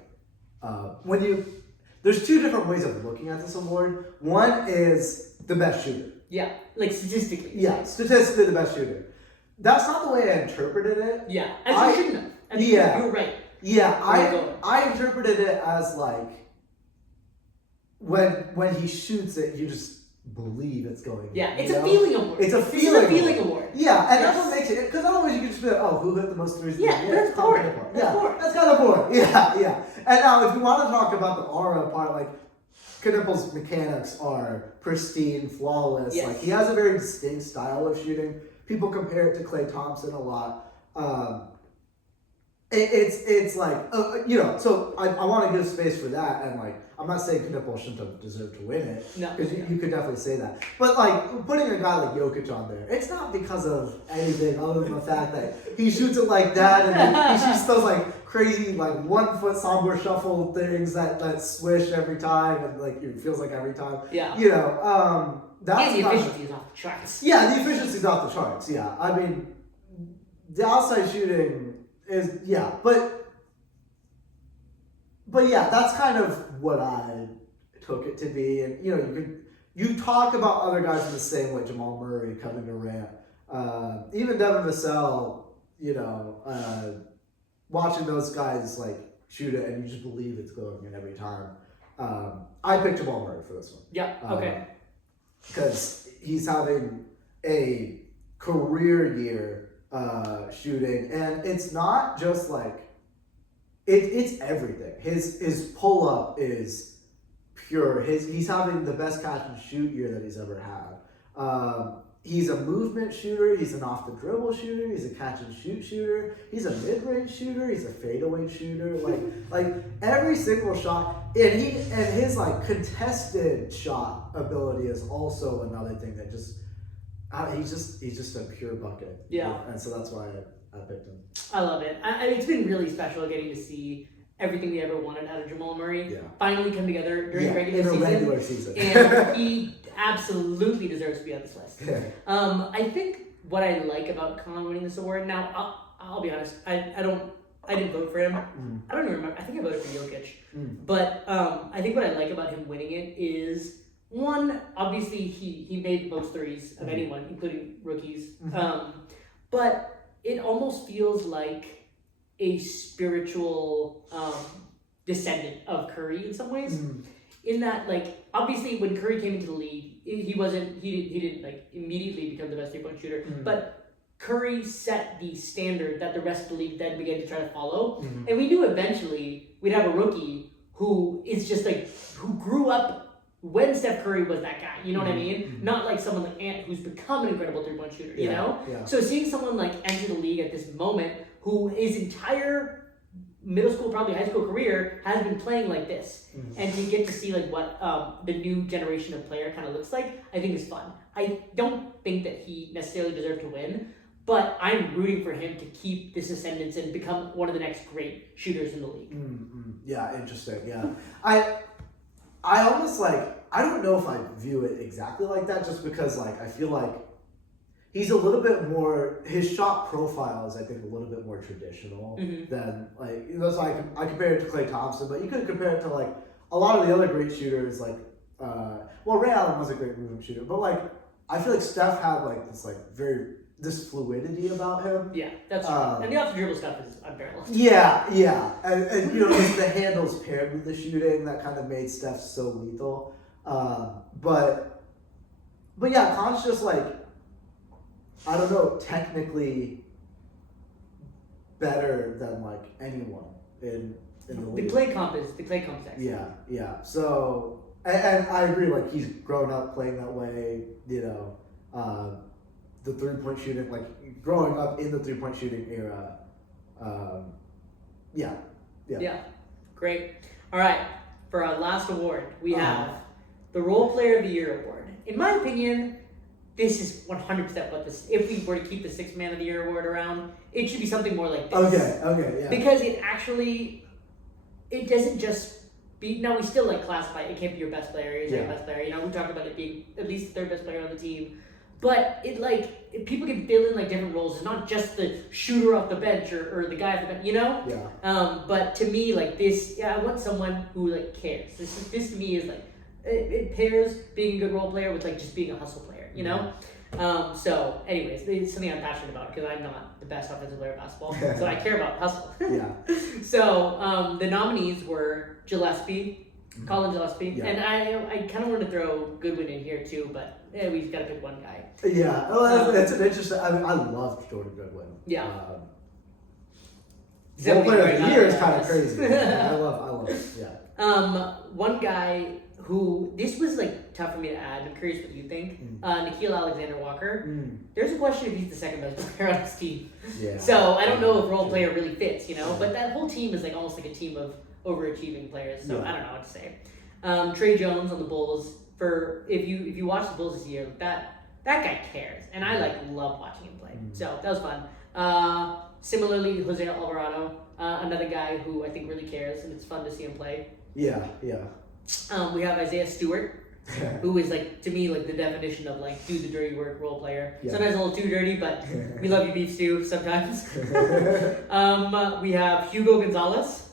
there's 2 different ways of looking at this award. One is the best shooter. Yeah, like statistically. Yeah, statistically the best shooter. That's not the way I interpreted it. Yeah, as you shouldn't have. You're right. Yeah, I interpreted it as, like, when he shoots it, you just believe it's going in. Yeah, it's a feeling award. It's a feeling award. Yeah, and that's what makes it, because otherwise you can just be like, oh, who hit the most threes? That's boring. That's kind of boring. Yeah. And now, if you want to talk about the aura part, like, Knippel's mechanics are pristine, flawless. Yes. Like, he has a very distinct style of shooting. People compare it to Klay Thompson a lot. It's like, so I want to give space for that, and, like, I'm not saying Knippel shouldn't have deserved to win it, because you could definitely say that. But, like, putting a guy like Jokic on there, it's not because of anything other than the fact that he shoots it like that, and he shoots those, like, crazy, like, 1-foot somber shuffle things that swish every time, and, like, it feels like every time. Yeah. That's and the efficiency is off the charts. Yeah, the efficiency's off the charts. Yeah, I mean, the outside shooting is but yeah, that's kind of what I took it to be. And you talk about other guys in the same way, Jamal Murray, Kevin Durant, even Devin Vassell. Watching those guys, like, shoot it, and you just believe it's going in every time. I picked Jamal Murray for this one. Yeah. Okay. Because he's having a career year shooting, and it's not just like it's everything. His pull up is pure. He's having the best catch and shoot year that he's ever had. He's a movement shooter. He's an off the dribble shooter. He's a catch and shoot shooter. He's a mid range shooter. He's a fadeaway shooter. Like every single shot, and his like contested shot ability is also another thing that just he's just a pure bucket. Yeah, and so that's why I picked him. I love it. It's been really special getting to see everything we ever wanted out of Jamal Murray finally come together during the regular season. And he absolutely deserves to be on this list. I think what I like about Colin winning this award, now I'll be honest, I didn't vote for him. I don't even remember. I think I voted for Jokic. But I think what I like about him winning it is, one, obviously he made the most threes of anyone, including rookies. But it almost feels like a spiritual descendant of Curry in some ways. In that, like, obviously when Curry came into the league, he didn't like immediately become the best 3-point shooter, but Curry set the standard that the rest of the league then began to try to follow. And we knew eventually we'd have a rookie who is just like, who grew up when Steph Curry was that guy, you know what I mean? Not like someone like Ant who's become an incredible 3-point shooter, you know? So seeing someone like enter the league at this moment who his entire middle school, probably high school career has been playing like this, and to get to see like what the new generation of player kind of looks like, I think is fun. I don't think that he necessarily deserved to win, but I'm rooting for him to keep this ascendance and become one of the next great shooters in the league. Yeah, interesting. Yeah, I almost like, I don't know if I view it exactly like that, just because like I feel like he's a little bit more, his shot profile is, I think, a little bit more traditional than, like, so I compare it to Klay Thompson, but you could compare it to, like, a lot of the other great shooters, like, well, Ray Allen was a great movement shooter, but, like, I feel like Steph had, like, this fluidity about him. Yeah, that's true. And the off the dribble stuff is unparalleled. Yeah. And you know, it's the handles paired with the shooting that kind of made Steph so lethal. But yeah, Khan's just, like, I don't know, technically better than like anyone in the league. The Klay comp is excellent. Yeah. So, and I agree. Like, he's grown up playing that way. You know, the 3-point shooting, like growing up in the 3-point shooting era. Yeah. Great. All right. For our last award, we have the Role Player of the Year award. In my opinion, this is 100% what this. If we were to keep the Sixth Man of the Year award around, it should be something more like this. Okay, yeah. Because it doesn't just be. No, we still like classify. It can't be your best player. Your second best player. You know, we talked about it being at least the third best player on the team. But people can fill in like different roles. It's not just the shooter off the bench or the guy off the bench. You know. Yeah. But to me, like this, I want someone who like cares. This to me is like it pairs being a good role player with like just being a hustle player. You know? So, anyways, it's something I'm passionate about because I'm not the best offensive player of basketball, so I care about hustle. Yeah. So, the nominees were Gillespie, Colin Gillespie, and I kind of wanted to throw Goodwin in here too, but we just got to pick one guy. Yeah, well, that's an interesting. I mean, I loved Jordan Goodwin. Yeah. Role player of the year is kind of crazy. I love it. Yeah. One guy who, this was like tough for me to add. I'm curious what you think. Nickeil Alexander-Walker. There's a question if he's the second best player on his team. Yeah. So I don't know if role player really fits, you know. But that whole team is like almost like a team of overachieving players. So I don't know what to say. Trey Jones on the Bulls. For if you watch the Bulls this year, that guy cares, and I like love watching him play. So that was fun. Similarly, Jose Alvarado, another guy who I think really cares, and it's fun to see him play. Yeah. We have Isaiah Stewart, who is like, to me, like the definition of like do the dirty work role player. Yeah. Sometimes a little too dirty, but we love you, Beef Stew, sometimes. We have Hugo Gonzalez,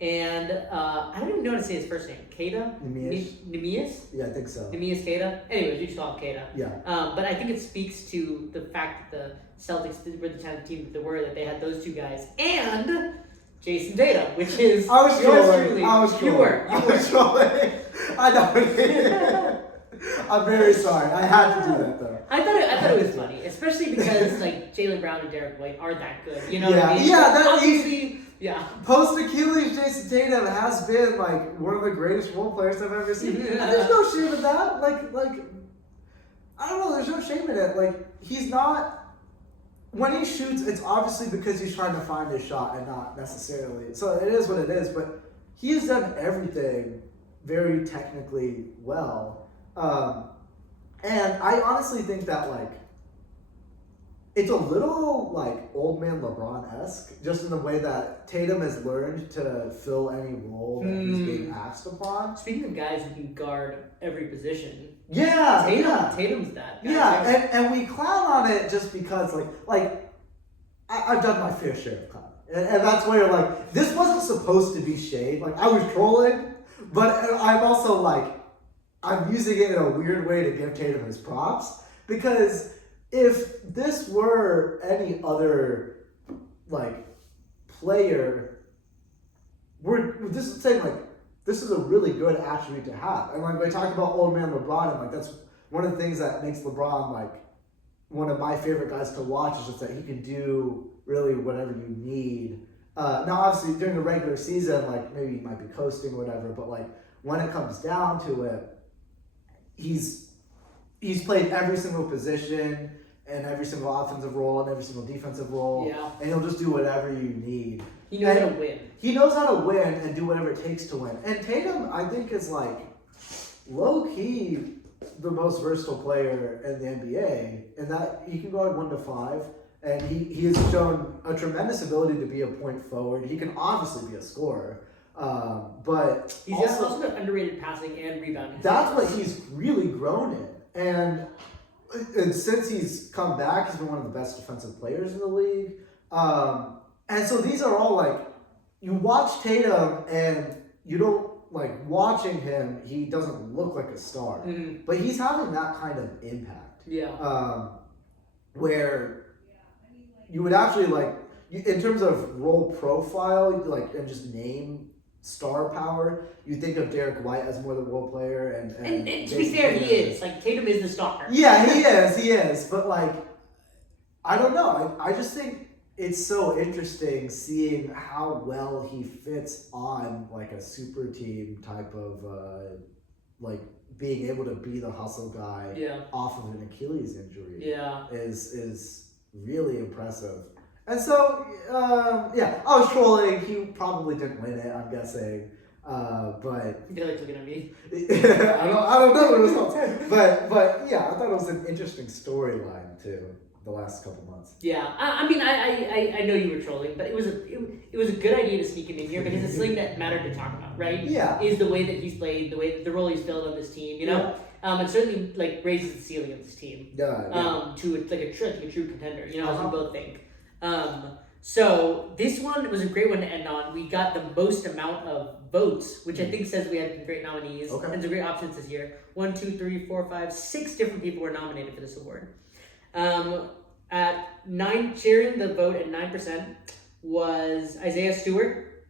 and I don't even know how to say his first name. Keita? Neemias? Yeah, I think so. Neemias Keita? Anyways, you just call him Keita. Yeah. But I think it speaks to the fact that the Celtics were the kind of team that they were, that they had those two guys, and Jason Tatum, which is I was trolling. You were trolling. I know. I'm very sorry. I had to do that though. I thought it was funny, especially because like Jaylen Brown and Derek White aren't that good. You know what I mean? Yeah, that obviously. Yeah. Post Achilles, Jason Tatum has been like one of the greatest role players I've ever seen. And there's no shame in that. Like I don't know. There's no shame in it. Like he's not. When he shoots, it's obviously because he's trying to find his shot and not necessarily. So it is what it is. But he has done everything very technically well. And I honestly think that like it's a little like old man LeBron-esque, just in the way that Tatum has learned to fill any role that he's being asked upon. Speaking of guys who can guard every position. Tatum's that guy. Yeah, and we clown on it just because like I've done my fair share of clown. And that's where like this wasn't supposed to be shade. Like I was trolling, but I'm also like I'm using it in a weird way to give Tatum his props, because if this were any other like player, this is saying like this is a really good attribute to have. And like we talk about old man LeBron, and like that's one of the things that makes LeBron like one of my favorite guys to watch, is just that he can do really whatever you need. Now obviously during the regular season, like maybe he might be coasting or whatever, but like when it comes down to it, he's played every single position. in every single offensive role and every single defensive role. Yeah. And he'll just do whatever you need. He knows how to win. He knows how to win and do whatever it takes to win. And Tatum, I think, is like low key the most versatile player in the NBA, in that he can guard 1 to 5, and he has shown a tremendous ability to be a point forward. He can obviously be a scorer, but He's also got underrated passing and rebounding. that's what he's really grown in. And since he's come back, he's been one of the best defensive players in the league. And so these are all like, you watch Tatum and you don't, like, watching him, he doesn't look like a star. Mm-hmm. But he's having that kind of impact. Yeah. Where you would actually, like, in terms of role profile, like, and just name star power, you think of Derek White as more the role player. And to be fair, he is. Like, Tatum is the star. Yeah, he is. But, like, I don't know. I just think it's so interesting seeing how well he fits on, like, a super team type of, like, being able to be the hustle guy off of an Achilles injury. Is really impressive. And so, I was trolling. He probably didn't win it, I'm guessing. But They're like looking at me. I don't know the results. But yeah, I thought it was an interesting storyline too. The last couple months. Yeah, I mean, I know you were trolling, but it was a good idea to sneak him in here because it's something that mattered to talk about, right? Yeah. Is the way that he's played, the role he's filled on this team, you know, and certainly like raises the ceiling of this team. To like a true contender, you know, as we both think. So this one was a great one to end on. We got the most amount of votes, which I think says we had some great nominees and some great options this year. 1, 2, 3, 4, 5, 6 different people were nominated for this award. At 9, sharing the vote at 9% was Isaiah Stewart,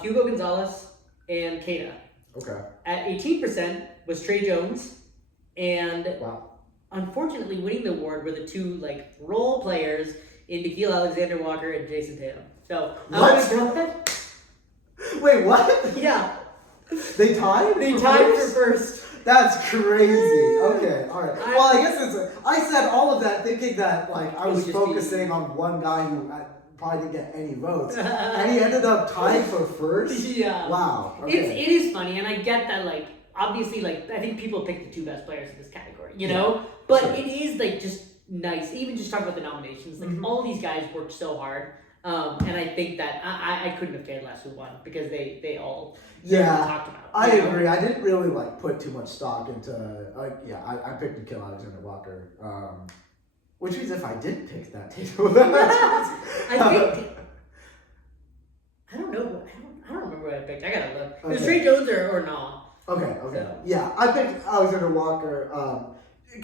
Hugo Gonzalez, and Keita. Okay. At 18% was Trey Jones, and unfortunately winning the award were the two like role players in Nickeil Alexander-Walker and Jason Tatum. So what? Wait, what? Yeah. They tied? They tied for first. That's crazy. Okay, all right. Well, I guess I said all of that thinking that like I was focusing on one guy who probably didn't get any votes, and he ended up tied for first. Yeah. Wow. Okay. It is funny, and I get that. Like obviously, like I think people pick the 2 best players in this category, you know. But it is like just nice. Even just talking about the nominations, like all these guys worked so hard. And I think that I couldn't have cared less who won because they all talked about. I agree. I didn't really like put too much stock into I picked Nickeil Alexander-Walker, which means if I did pick that Tatum, I think I don't know. I don't remember what I picked. I gotta look. It was Trey Jones or no. Okay. So. Yeah, I picked Alexander-Walker.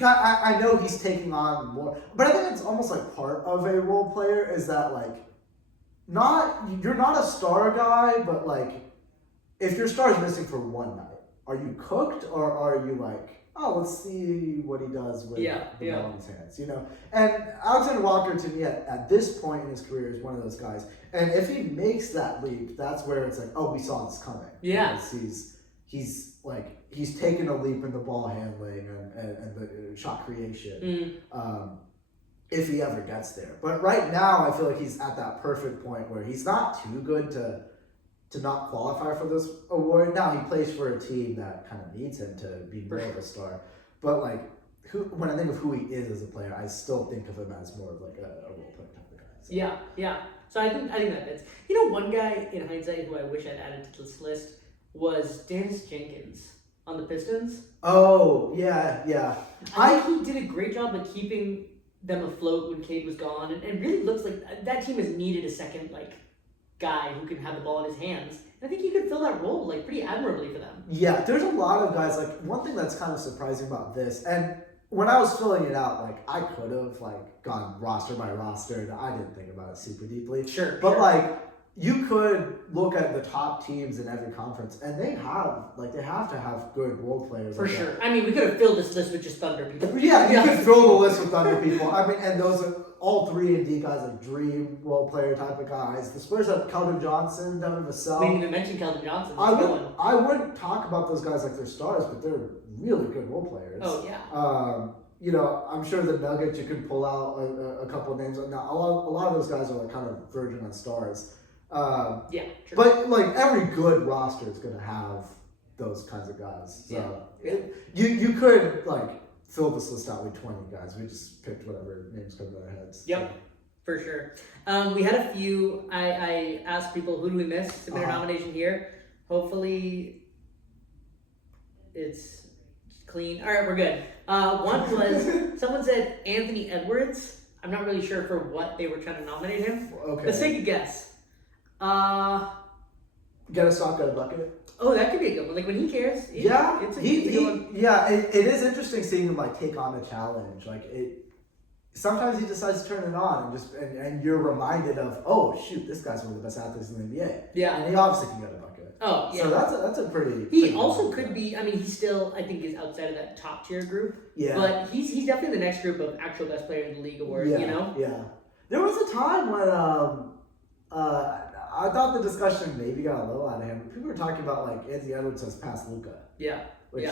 I know he's taking on more, but I think it's almost like part of a role player is that like. You're not a star guy, but like, if your star is missing for one night, are you cooked or are you like, oh, let's see what he does with the ball in his hands, you know? And Alexander Walker, to me, at this point in his career, is one of those guys. And if he makes that leap, that's where it's like, oh, we saw this coming. Yeah. Because he's taken a leap in the ball handling and the shot creation. If he ever gets there. But right now, I feel like he's at that perfect point where he's not too good to not qualify for this award. Now, he plays for a team that kind of needs him to be more of a star. But, like, when I think of who he is as a player, I still think of him as more of, like, a role player type of guy. So. Yeah. So I think that fits. You know, one guy, in hindsight, who I wish I'd added to this list was Dennis Jenkins on the Pistons. Oh, yeah. I think he did a great job of keeping them afloat when Cade was gone, and it really looks like that team has needed a second like guy who can have the ball in his hands. And I think he could fill that role like pretty admirably for them. Yeah, there's a lot of guys. Like one thing that's kind of surprising about this, and when I was filling it out, like I could have like gone roster by roster, and I didn't think about it super deeply. Sure, but like you could look at the top teams in every conference, and they have to have good role players. For sure. I mean, we could have filled this list with just Thunder people. Yeah, you could fill the list with Thunder people. I mean, and those are all 3 and D guys, like dream role player type of guys. The Spurs have Keldon Johnson, Devin Vassell. We didn't even mention Keldon Johnson. I wouldn't talk about those guys like they're stars, but they're really good role players. Oh yeah. you know, I'm sure the Nuggets you can pull out a couple of names. Now, a lot of those guys are like kind of verging on stars. Yeah, true. But like every good roster is going to have those kinds of guys. So you could like fill this list out with 20 guys. We just picked whatever names come to our heads. Yep. For sure. We had a few. I asked people, who do we miss? Submit a nomination here. Hopefully, it's clean. All right, we're good. One was, someone said Anthony Edwards. I'm not really sure for what they were trying to nominate him. Okay. Let's take a guess. Get a sock, get a bucket. Oh, that could be a good one. Like when he cares. It's a good one. It is interesting seeing him like take on a challenge. Like it. Sometimes he decides to turn it on and you're reminded of, oh shoot, this guy's one of the best athletes in the NBA. Yeah. And he obviously can get a bucket. Oh yeah. So that's a pretty. He also could be. I mean, he still I think is outside of that top tier group. Yeah. But he's definitely the next group of actual best player in the league award. Yeah, You know. Yeah. There was a time when I thought the discussion maybe got a little out of hand. People were talking about like Anthony Edwards has passed Luka. Yeah. Which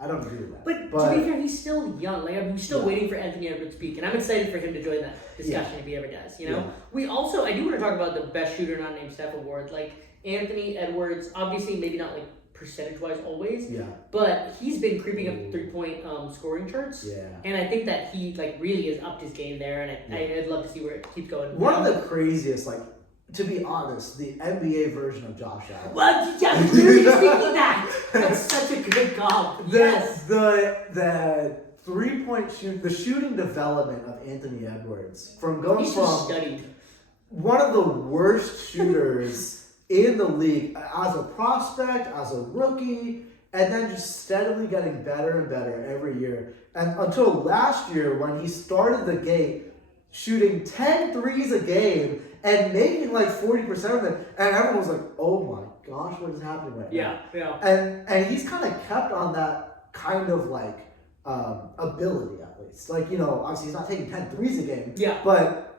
I don't agree with that. But to be fair, he's still young. Like I'm still waiting for Anthony Edwards to speak, and I'm excited for him to join that discussion if he ever does. You know. Yeah. We also I do want to talk about the best shooter not named Steph award. Like Anthony Edwards, obviously maybe not like percentage wise always. Yeah. But he's been creeping up 3-point scoring charts. Yeah. And I think that he like really has upped his game there, and I'd love to see where it keeps going. One of the craziest, like, to be honest, the NBA version of Josh Allen. Well, yeah, I'm literally thinking that. That's such a good comp. Yes. The 3-point shoot, the shooting development of Anthony Edwards from going He's from just studied. one of the worst shooters in the league as a prospect, as a rookie, and then just steadily getting better and better every year. And until last year when he started the gate shooting 10 threes a game and making like 40% of them, and everyone was like, oh my gosh, what is happening right now? Yeah. And he's kind of kept on that kind of like ability at least. Like, you know, obviously he's not taking 10 threes a game, but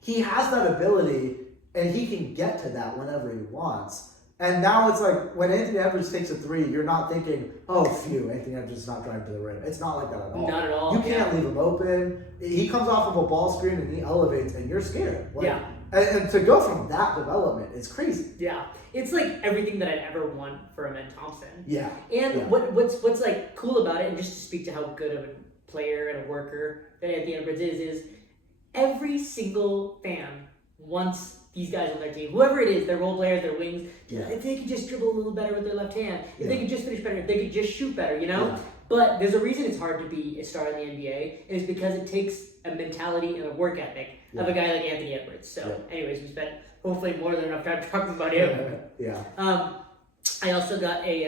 he has that ability and he can get to that whenever he wants. And now it's like when Anthony Edwards takes a three, you're not thinking, oh, phew, Anthony Edwards is not driving to the rim. It's not like that at all. Not at all. You can't leave him open. He comes off of a ball screen and he elevates and you're scared. Like, and to go from that development is crazy. Yeah. It's like everything that I'd ever want for Amen Thompson. Yeah. And what's like cool about it, and just to speak to how good of a player and a worker that Anthony Edwards is every single fan wants these guys on their team, whoever it is, their role players, their wings, if they could just dribble a little better with their left hand, if they could just finish better, if they could just shoot better, you know? But there's a reason it's hard to be a star in the NBA, and it's because it takes a mentality and a work ethic of a guy like Anthony Edwards. So, anyways, we spent hopefully more than enough time talking about him. I also got a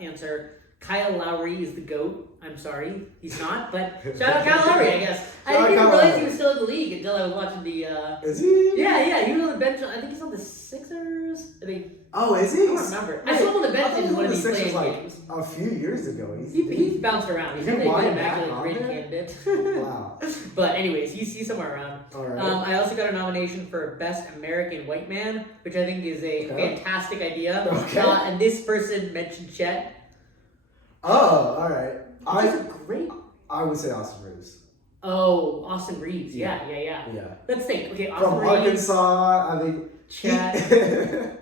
answer. Kyle Lowry is the GOAT. I'm sorry, he's not, but shout out Kyle Lowry, I guess. I didn't even realize he was still in the league until I was watching the... Is he? Yeah, he was on the bench. I think he's on the Sixers. I think. Oh, is he? I don't remember. I saw him on the bench in one of these Sixers playing games. A few years ago. He's bounced around. He's definitely been back to a great candidate. Wow. But anyways, he's somewhere around. All right. I also got a nomination for Best American White Man, which I think is a fantastic idea. Okay. And this person mentioned Chet. Oh, all right. I would say Austin Reeves. Oh, Austin Reeves. Yeah. Let's think. Okay, Austin From Reeves. Arkansas, I mean, Chet.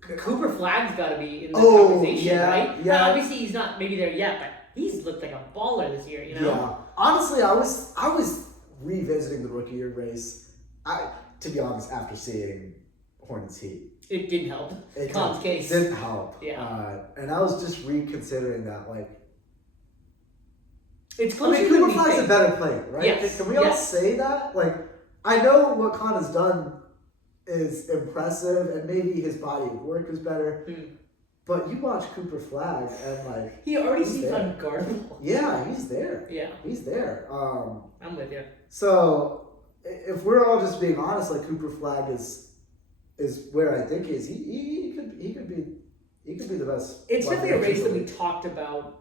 Cooper Flagg's got to be in the conversation, right? Yeah. Obviously, he's not maybe there yet, but he's looked like a baller this year, you know? Yeah. Honestly, I was revisiting the rookie year race. To be honest, after seeing Hornets Heat. It didn't help. Con's case. Didn't help. Yeah. And I was just reconsidering that, like. It's close. Cooper Flagg's a better player, right? Yes. Can we all say that? Like, I know what Con has done is impressive, and maybe his body of work is better. But you watch Cooper Flagg, and like he already seems unguardable. Yeah, he's there. Yeah, he's there. I'm with you. So if we're all just being honest, like Cooper Flagg is where I think he is. He could be the best. It's definitely a race that we talked about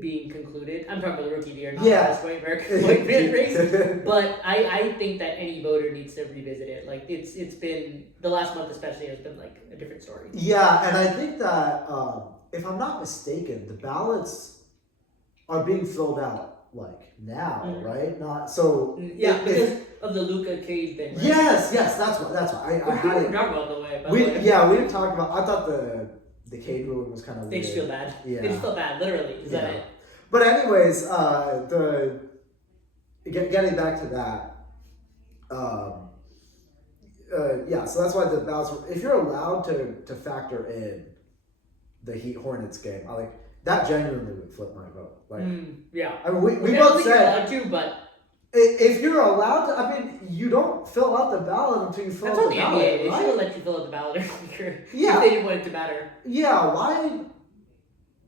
being concluded. I'm talking about the rookie of the year, not this white man race. But I think that any voter needs to revisit it. Like it's been the last month especially has been like a different story. Yeah, and I think that if I'm not mistaken, the ballots are being filled out like now, Mhm. right? Not so. Yeah, it- because of the Luka Cade thing. Right? Yes, that's what I We had didn't it. talk about the way. We didn't talk about. I thought the Cade ruling was kind of They weird. just feel bad. Yeah. They just feel bad. Literally, is that Yeah. it? But anyways, getting back to that, yeah. So that's why the balance. If you're allowed to factor in the Heat Hornets game, I like that. Genuinely would flip my vote. Like, Yeah. I mean, we I don't both think you're said allowed to, but if you're allowed to. I mean, you don't fill out the ballot until you fill that's out on the the ballot, NBA. They should right? have let you fill out the ballot earlier. Yeah. If they didn't want it to matter. Yeah. Why?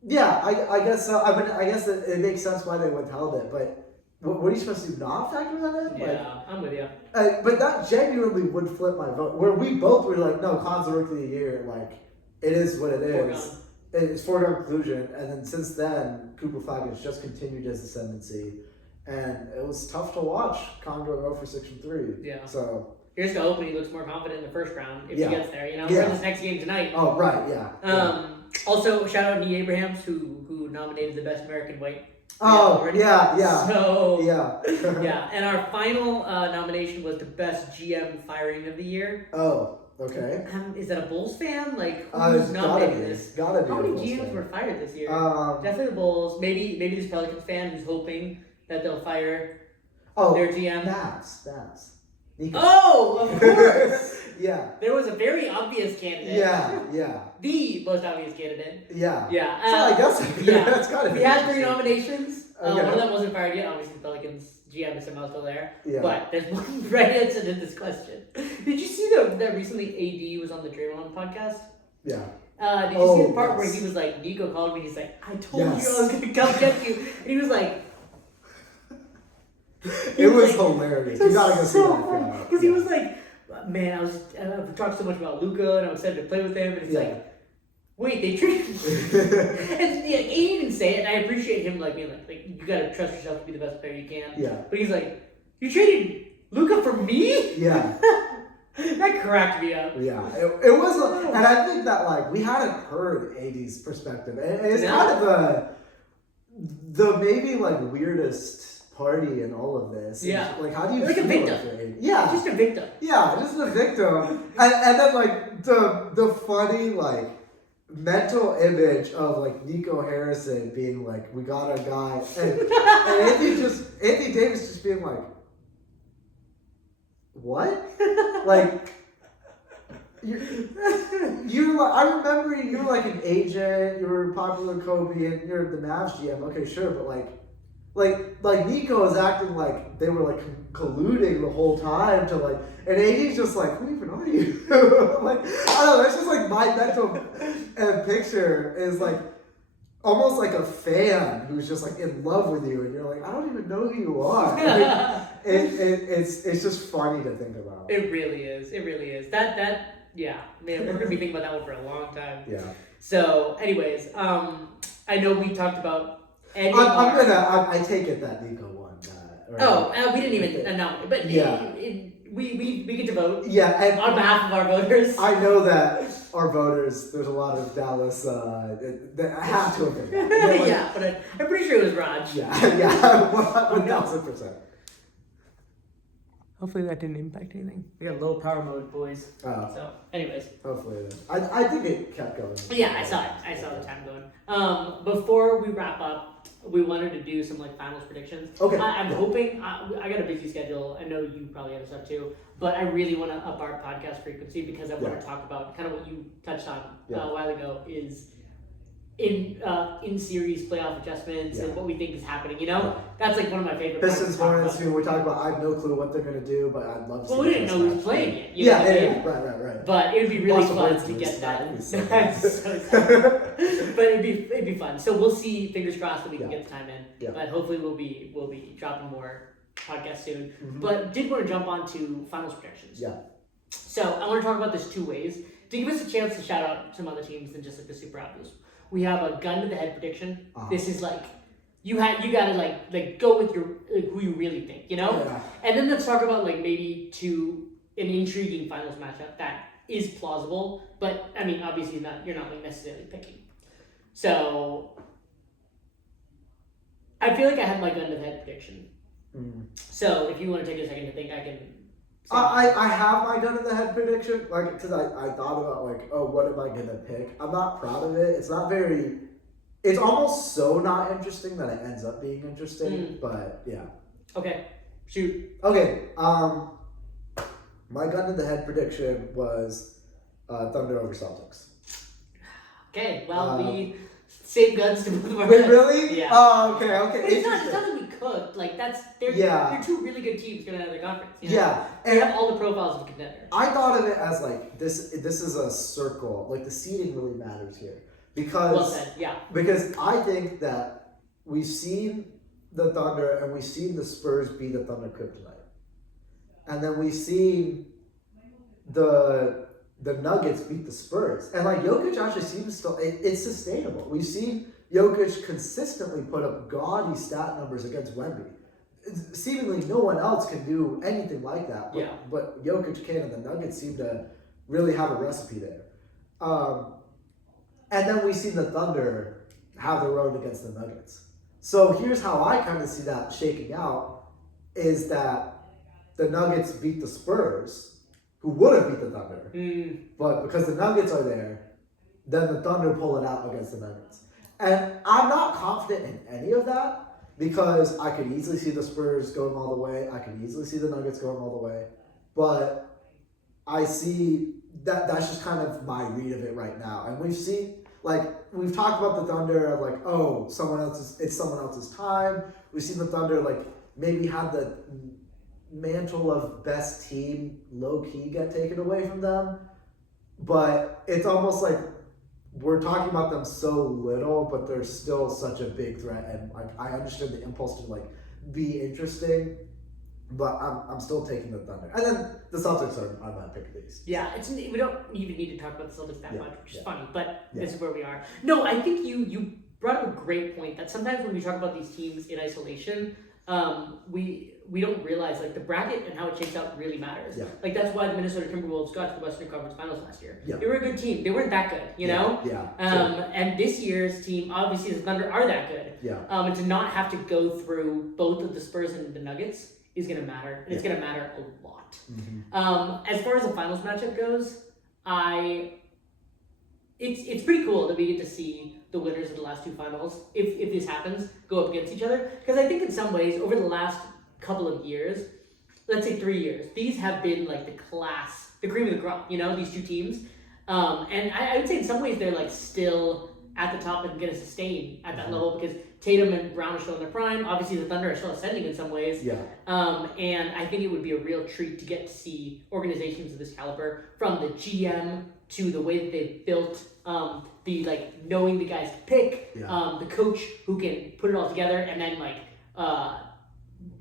Yeah, I guess so. I mean, I guess it makes sense why they withheld it, but. What are you supposed to do? Not factor that in? Yeah, I'm with you. But that genuinely would flip my vote. Where we both were like, no, Khan's the rookie of the year. Like, it is what it is. Foregone. It's foregone conclusion. And then since then, Cooper Flag has just continued his ascendancy. And it was tough to watch Khan go 0 for 6 from 3. Yeah. So. Here's to hoping he looks more confident in the first round if Yeah. he gets there. You know, Yeah. for this next game tonight. Oh, right, yeah. Also, shout out Nee Abrahams who nominated the best American white. Oh, yeah. So Yeah. yeah, and our final nomination was the best GM firing of the year. Oh, okay. Is that a Bulls fan? Like It's who's gotta nominating be. this? Gotta be. How a many Bulls GMs fan. were fired this year? Um, Definitely the Bulls. Maybe this Pelicans fan who's hoping that they'll fire oh, their GM. Babs. Nico. Oh, of course. Yeah. There was a very obvious candidate. Yeah. The most obvious candidate. Yeah. Yeah. So I guess yeah. that's gotta be. We had 3 interesting. nominations. Okay. One of them wasn't fired yet. Obviously, the Pelicans GM is somehow still there. Yeah. But there's one right answer to this question. Did you see that recently AD was on the Draymond podcast? Yeah. Did you see the part yes. where he was like, Nico called me, he's like, I told you I Yes. was going to come get you. And he was like, It was like- hilarious. You gotta go see that. Because he was like, man, we talked so much about Luka and I was excited to play with him. And it's Yeah. like, wait, they treated And yeah, he didn't even say it. And I appreciate him like being like you gotta trust yourself to be the best player you can. Yeah. But he's like, you traded Luka for me? Yeah. That cracked me up. Yeah. It was, and I think that like we hadn't heard AD's perspective, and it's No. kind of the maybe like weirdest party in all of this. Yeah. Like, how do you Like a feel victim. for AD? Yeah. Just a victim. Yeah, just a victim. And then like the funny like mental image of like Nico Harrison being like, we got our guy, and Anthony Davis just being like, what? Like you're like, I remember you were like an agent, you were popular Kobe, and you're the Mavs GM. Okay, sure, but like Nico is acting like they were like colluding the whole time to like, and AD's just like, who even are you? Like, I don't know. It's just like my mental picture is like almost like a fan who's just like in love with you, and you're like, I don't even know who you are. Like, it's just funny to think about. It really is. It really is. That yeah, man, we're gonna be thinking about that one for a long time. Yeah. So, anyways, I know we talked about ending. I take it that Nico won that. we didn't even announce it, but Yeah. we get to vote Yeah, and on behalf of our voters. I know that our voters, there's a lot of Dallas that have to have been. That. Like, yeah, but I'm pretty sure it was Raj. Yeah, 1000%. Hopefully that didn't impact anything. We got low power mode, boys. So, anyways. Hopefully. I think it kept going. Yeah, I saw it. I saw the time going. Before we wrap up, we wanted to do some like finals predictions. Okay. I'm hoping. I got a busy schedule. I know you probably have stuff too, but I really want to up our podcast frequency because I want to talk about kind of what you touched on a while ago is in series playoff adjustments and what we think is happening. You know, that's like one of my favorite. Pistons, parts to Hornets, talk who we're talking about. I have no clue what they're gonna do, but I'd love to. Well, we didn't know who was playing yet. You know Yeah, what I mean? right. But it would be really Boston fun Hornets to lose. get that. That'd be so That's good. so sad. But it'd be fun. So we'll see. Fingers crossed that we can Yeah. get the time in. Yeah. But hopefully we'll be dropping more podcasts soon. Mhm. But did want to jump on to finals predictions. Yeah. So I want to talk about this two ways to give us a chance to shout out some other teams than just like the super obvious. We have a gun to the head prediction. Uh-huh. This is like you gotta like go with your who you really think, you know. Yeah. And then let's talk about like maybe an intriguing finals matchup that is plausible, but I mean obviously you're not like necessarily picking. So I feel like I have my gun to the head prediction. Mm. So if you want to take a second to think, I can. I have my gun in the head prediction, like, because I thought about, like, oh, what am I going to pick? I'm not proud of it. It's not very, it's almost so not interesting that it ends up being interesting, but yeah. Okay, shoot. Okay, my gun in the head prediction was Thunder over Celtics. Okay, well, we same guns to both of our Wait, heads. really? Yeah. Oh, okay. But it's not that we could. Like, they're two really good teams coming out of the conference. You know? Yeah. They have all the profiles of the contender. I thought of it as, like, this is a circle. Like, the seeding really matters here. Because, Well said, yeah. Because I think that we've seen the Thunder and we've seen the Spurs beat the Thunder kryptonite. And then we've seen the Nuggets beat the Spurs. And, like, Jokic actually seems to, it's sustainable. We've seen Jokic consistently put up gaudy stat numbers against Wemby. Seemingly no one else can do anything like that. But Jokic can, and the Nuggets seem to really have a recipe there. And then we've seen the Thunder have their own against the Nuggets. So here's how I kind of see that shaking out, is that the Nuggets beat the Spurs, who would have beat the Thunder. But because the Nuggets are there, then the Thunder pull it out against the Nuggets. And I'm not confident in any of that, because I could easily see the Spurs going all the way. I could easily see the Nuggets going all the way. But I see that's just kind of my read of it right now. And we've seen, like, we've talked about the Thunder of, like, oh, it's someone else's time. We've seen the Thunder, like, maybe have the mantle of best team low-key get taken away from them. But it's almost like we're talking about them so little, but they're still such a big threat. And, like, I understand the impulse to, like, be interesting, but I'm still taking the Thunder. And then the Celtics are my pick of these. Yeah, we don't even need to talk about the Celtics that much, which is funny, but Yeah. this is where we are. No, I think you brought up a great point that sometimes when we talk about these teams in isolation, we don't realize, like, the bracket and how it shakes out really matters. Yeah. Like, that's why the Minnesota Timberwolves got to the Western Conference Finals last year. Yeah. They were a good team. They weren't that good, you know? Yeah. And this year's team, obviously, the Thunder are that good. Yeah. And to not have to go through both of the Spurs and the Nuggets is going to matter. And it's going to matter a lot. Mm-hmm. As far as the finals matchup goes, it's pretty cool that we get to see the winners of the last two finals, if this happens, go up against each other. Because I think in some ways, over the last couple of years, let's say 3 years, these have been like the cream of the crop, you know, these two teams. And I would say in some ways they're like still at the top and going to sustain at that level, because Tatum and Brown are still in their prime. Obviously the Thunder are still ascending in some ways. Yeah. And I think it would be a real treat to get to see organizations of this caliber, from the GM to the way that they've built, the, like, knowing the guys to pick, the coach who can put it all together, and then, like,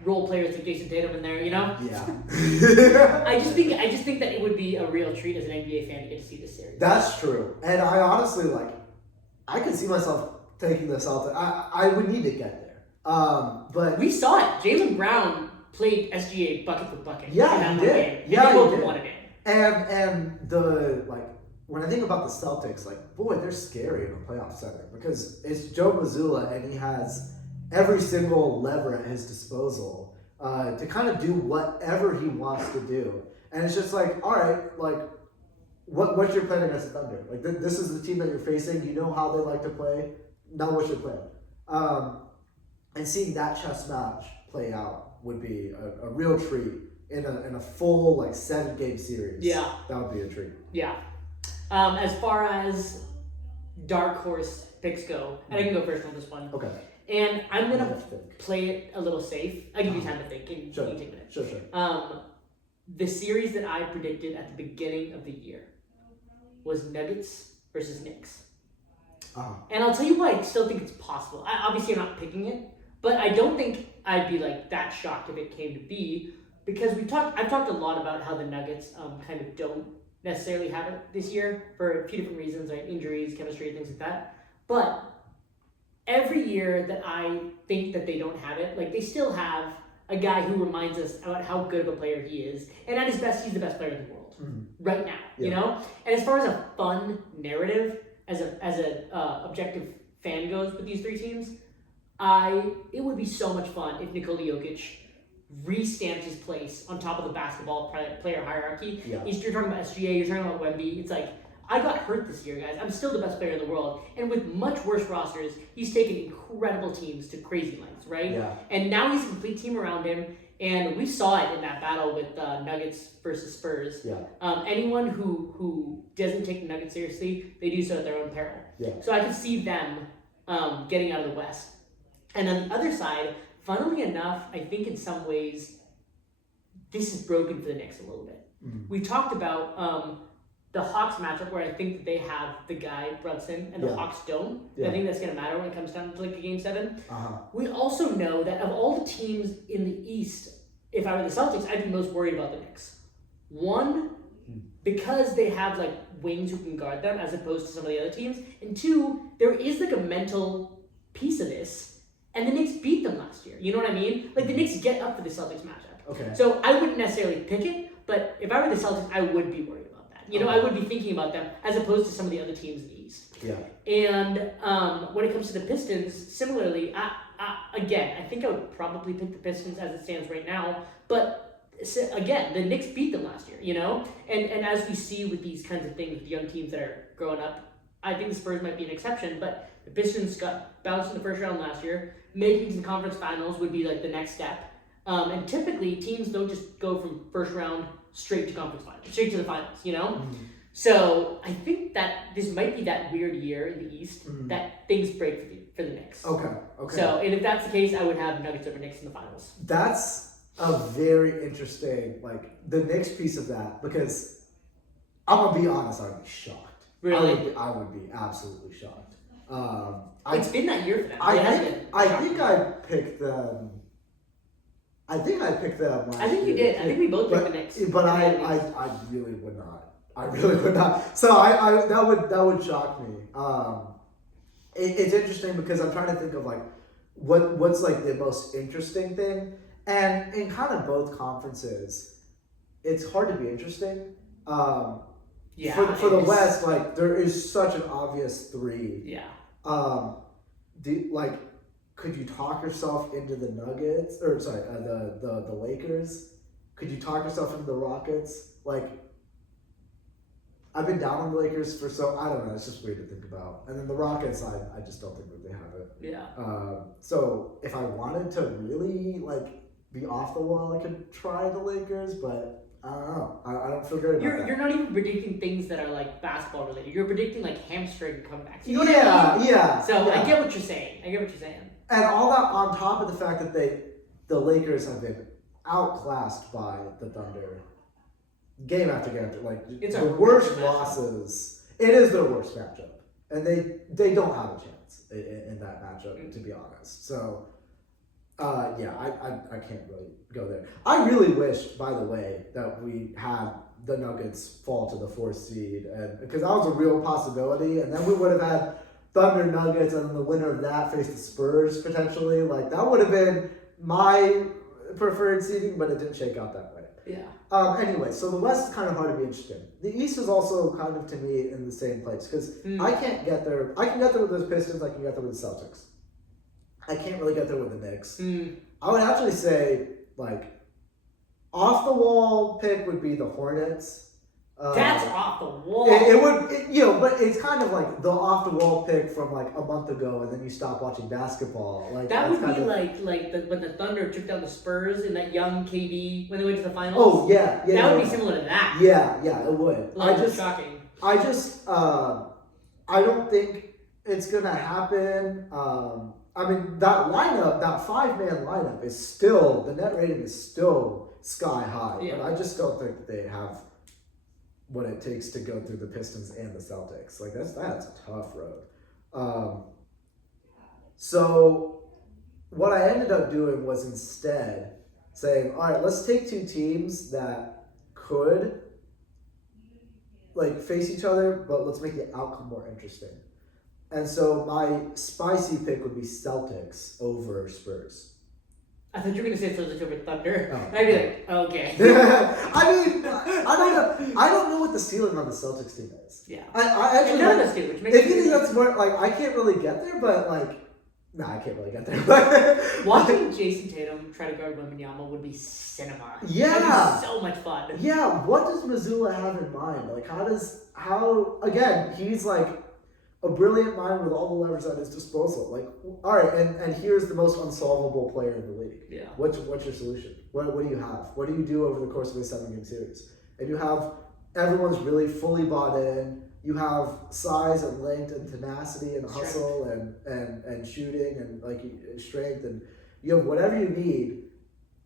role players like Jason Tatum in there, you know? Yeah. I just think that it would be a real treat as an NBA fan to get to see this series. That's true. And I honestly, like, I could see myself taking this out. I would need to get there. But we saw it. Jaylen Brown played SGA bucket for bucket. Yeah, he did. Game. Yeah, they both he did. won a game. And the, like, when I think about the Celtics, like, boy, they're scary in a playoff setting, because it's Joe Mazzulla and he has every single lever at his disposal to kind of do whatever he wants to do. And it's just like, all right, like, what's your plan against the Thunder? Like, this is the team that you're facing. You know how they like to play. Now what's your plan? And seeing that chess match play out would be a real treat in a full, like, 7-game series. Yeah. That would be a treat. Yeah. As far as dark horse picks go, and I can go first on this one. Okay. And I'm going to play it a little safe. I'll give you time to think. And Sure. You can take a minute. Sure. The series that I predicted at the beginning of the year was Nuggets versus Knicks. And I'll tell you why I still think it's possible. Obviously, I'm not picking it, but I don't think I'd be, like, that shocked if it came to be, because I've talked a lot about how the Nuggets kind of don't necessarily have it this year for a few different reasons, like injuries, chemistry, and things like that. But every year that I think that they don't have it, like, they still have a guy who reminds us about how good of a player he is, and at his best, he's the best player in the world right now. You know. And as far as a fun narrative, as a objective fan goes with these three teams, It would be so much fun if Nikola Jokic re-stamped his place on top of the basketball player hierarchy. Yeah. You're talking about SGA, you're talking about Wemby. It's like, I got hurt this year, guys. I'm still the best player in the world. And with much worse rosters, he's taken incredible teams to crazy lengths, right? Yeah. And now he's a complete team around him. And we saw it in that battle with Nuggets versus Spurs. Yeah. Anyone who doesn't take the Nuggets seriously, they do so at their own peril. Yeah. So I can see them getting out of the West. And on the other side, funnily enough, I think in some ways, this is broken for the Knicks a little bit. Mm. We talked about the Hawks matchup where I think that they have the guy Brunson and the Yeah. Hawks don't. Yeah. I think that's going to matter when it comes down to like a game 7. Uh-huh. We also know that of all the teams in the East, if I were the Celtics, I'd be most worried about the Knicks. One, because they have like wings who can guard them as opposed to some of the other teams. And two, there is like a mental piece of this. And the Knicks beat them last year. You know what I mean? Like the Knicks get up for the Celtics matchup. Okay. So I wouldn't necessarily pick it, but if I were the Celtics, I would be worried about that. You know, I would be thinking about them as opposed to some of the other teams in the East. Yeah. And when it comes to the Pistons, similarly, again, I think I would probably pick the Pistons as it stands right now. But again, the Knicks beat them last year, you know? And as we see with these kinds of things with young teams that are growing up, I think the Spurs might be an exception, but the Pistons got bounced in the first round last year. Making it to the conference finals would be like the next step. And typically, teams don't just go from first round straight to conference finals, straight to the finals, you know? Mm. So I think that this might be that weird year in the East Mm. that things break for the Knicks. Okay. Okay. So, and if that's the case, I would have Nuggets over Knicks in the finals. That's a very interesting, like, the Knicks piece of that, because I'm gonna be honest, I would be shocked. Really? I would be absolutely shocked. It's been that year for them. I It has think been. I think I picked them. I think I picked them last I think you year, did. I think we both picked the Knicks. But I really would not. I really would not. So I that would shock me. It's interesting because I'm trying to think of like what's like the most interesting thing, and in kind of both conferences, it's hard to be interesting. Yeah. For the it's- West, like there is such an obvious 3. Yeah. Could you talk yourself into the Nuggets or sorry, the Lakers? Could you talk yourself into the Rockets? Like, I've been down on the Lakers for I don't know. It's just weird to think about. And then the Rockets, I just don't think that they have it. Yeah. So if I wanted to really like be off the wall, I could try the Lakers, but I don't know. I don't feel good about that. You're not even predicting things that are like basketball related. You're predicting like hamstring comebacks. You know what Yeah, I mean? yeah. So yeah. I get what you're saying. And all that on top of the fact that the Lakers have been outclassed by the Thunder, game after game after, like It's the a worst matchup. losses. It is their worst matchup, and they don't have a chance in that matchup, to be honest. So, yeah, I can't really go there. I really wish, by the way, that we had the Nuggets fall to the 4th seed, and because that was a real possibility, and then we would have had Thunder Nuggets, and then the winner of that faced the Spurs potentially. Like that would have been my preferred seeding, but it didn't shake out that way. Yeah. Anyway, so the West is kind of hard to be interested in. The East is also kind of to me in the same place because I can't get there. I can get there with those Pistons. I can get there with the Celtics. I can't really get there with the Knicks. I would actually say like off the wall pick would be the Hornets. That's off the wall. It would, but it's kind of like the off the wall pick from like a month ago, and then you stop watching basketball. Like that that's would be kind of, when the Thunder took down the Spurs and that young KD when they went to the finals. Oh yeah, yeah. That would yeah. be similar to that. Yeah, it would. Shocking. I don't think it's gonna happen. I mean, that lineup, that 5-man lineup is still, the net rating is still sky high. Yeah. But I just don't think that they have what it takes to go through the Pistons and the Celtics. Like that's a tough road. So what I ended up doing was instead saying, all right, let's take 2 teams that could like face each other, but let's make the outcome more interesting. And so my spicy pick would be Celtics over Spurs. I thought you were gonna say Celtics over Thunder. Oh. I'd be like, okay. I mean, I don't know what the ceiling on the Celtics team is. Yeah. I actually And none of like, us do, which makes if you think that's more like I can't really get there, but like Nah, I can't really get there. Watching Jason Tatum try to guard Wembanyama would be cinema. Yeah. That'd be so much fun. Yeah, what does Missoula have in mind? Like, again, he's like a brilliant mind with all the levers at his disposal. Like, all right, and here's the most unsolvable player in the league. Yeah. What's your solution? What do you have? What do you do over the course of a 7-game series? And you have everyone's really fully bought in. You have size and length and tenacity and hustle and shooting and like strength, and you have whatever you need.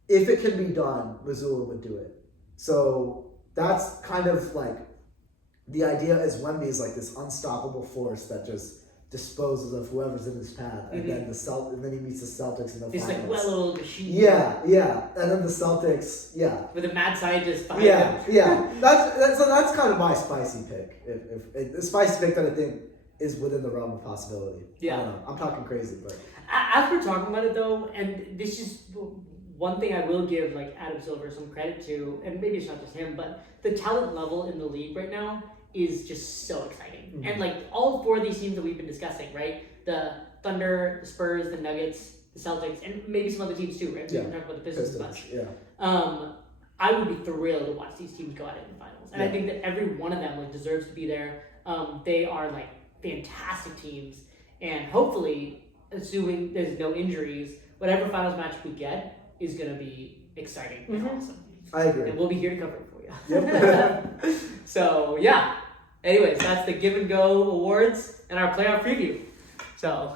If it can be done, Missoula would do it. So that's kind of like the idea is Wemby is like this unstoppable force that just disposes of whoever's in his path, and then and then he meets the Celtics in the It's finals. like well-oiled machine. Yeah, and then the Celtics, with a mad scientist behind yeah. That's kind of my spicy pick. If the spicy pick that I think is within the realm of possibility. Yeah. I don't know. I'm talking crazy, but As we're talking about it though, and this is one thing I will give like Adam Silver some credit to, and maybe it's not just him, but the talent level in the league right now is just so exciting. And like all 4 of these teams that we've been discussing, right? The Thunder, the Spurs, the Nuggets, the Celtics, and maybe some other teams too, right? We can talk about the Pistons a bunch. Yeah. I would be thrilled to watch these teams go at it in the finals. And I think that every one of them like deserves to be there. They are like fantastic teams, and hopefully, assuming there's no injuries, whatever finals match we get is gonna be exciting and awesome. I agree. And we'll be here to cover it for you. Yep. So yeah. Anyways, that's the Give and Go Awards and our playoff preview. So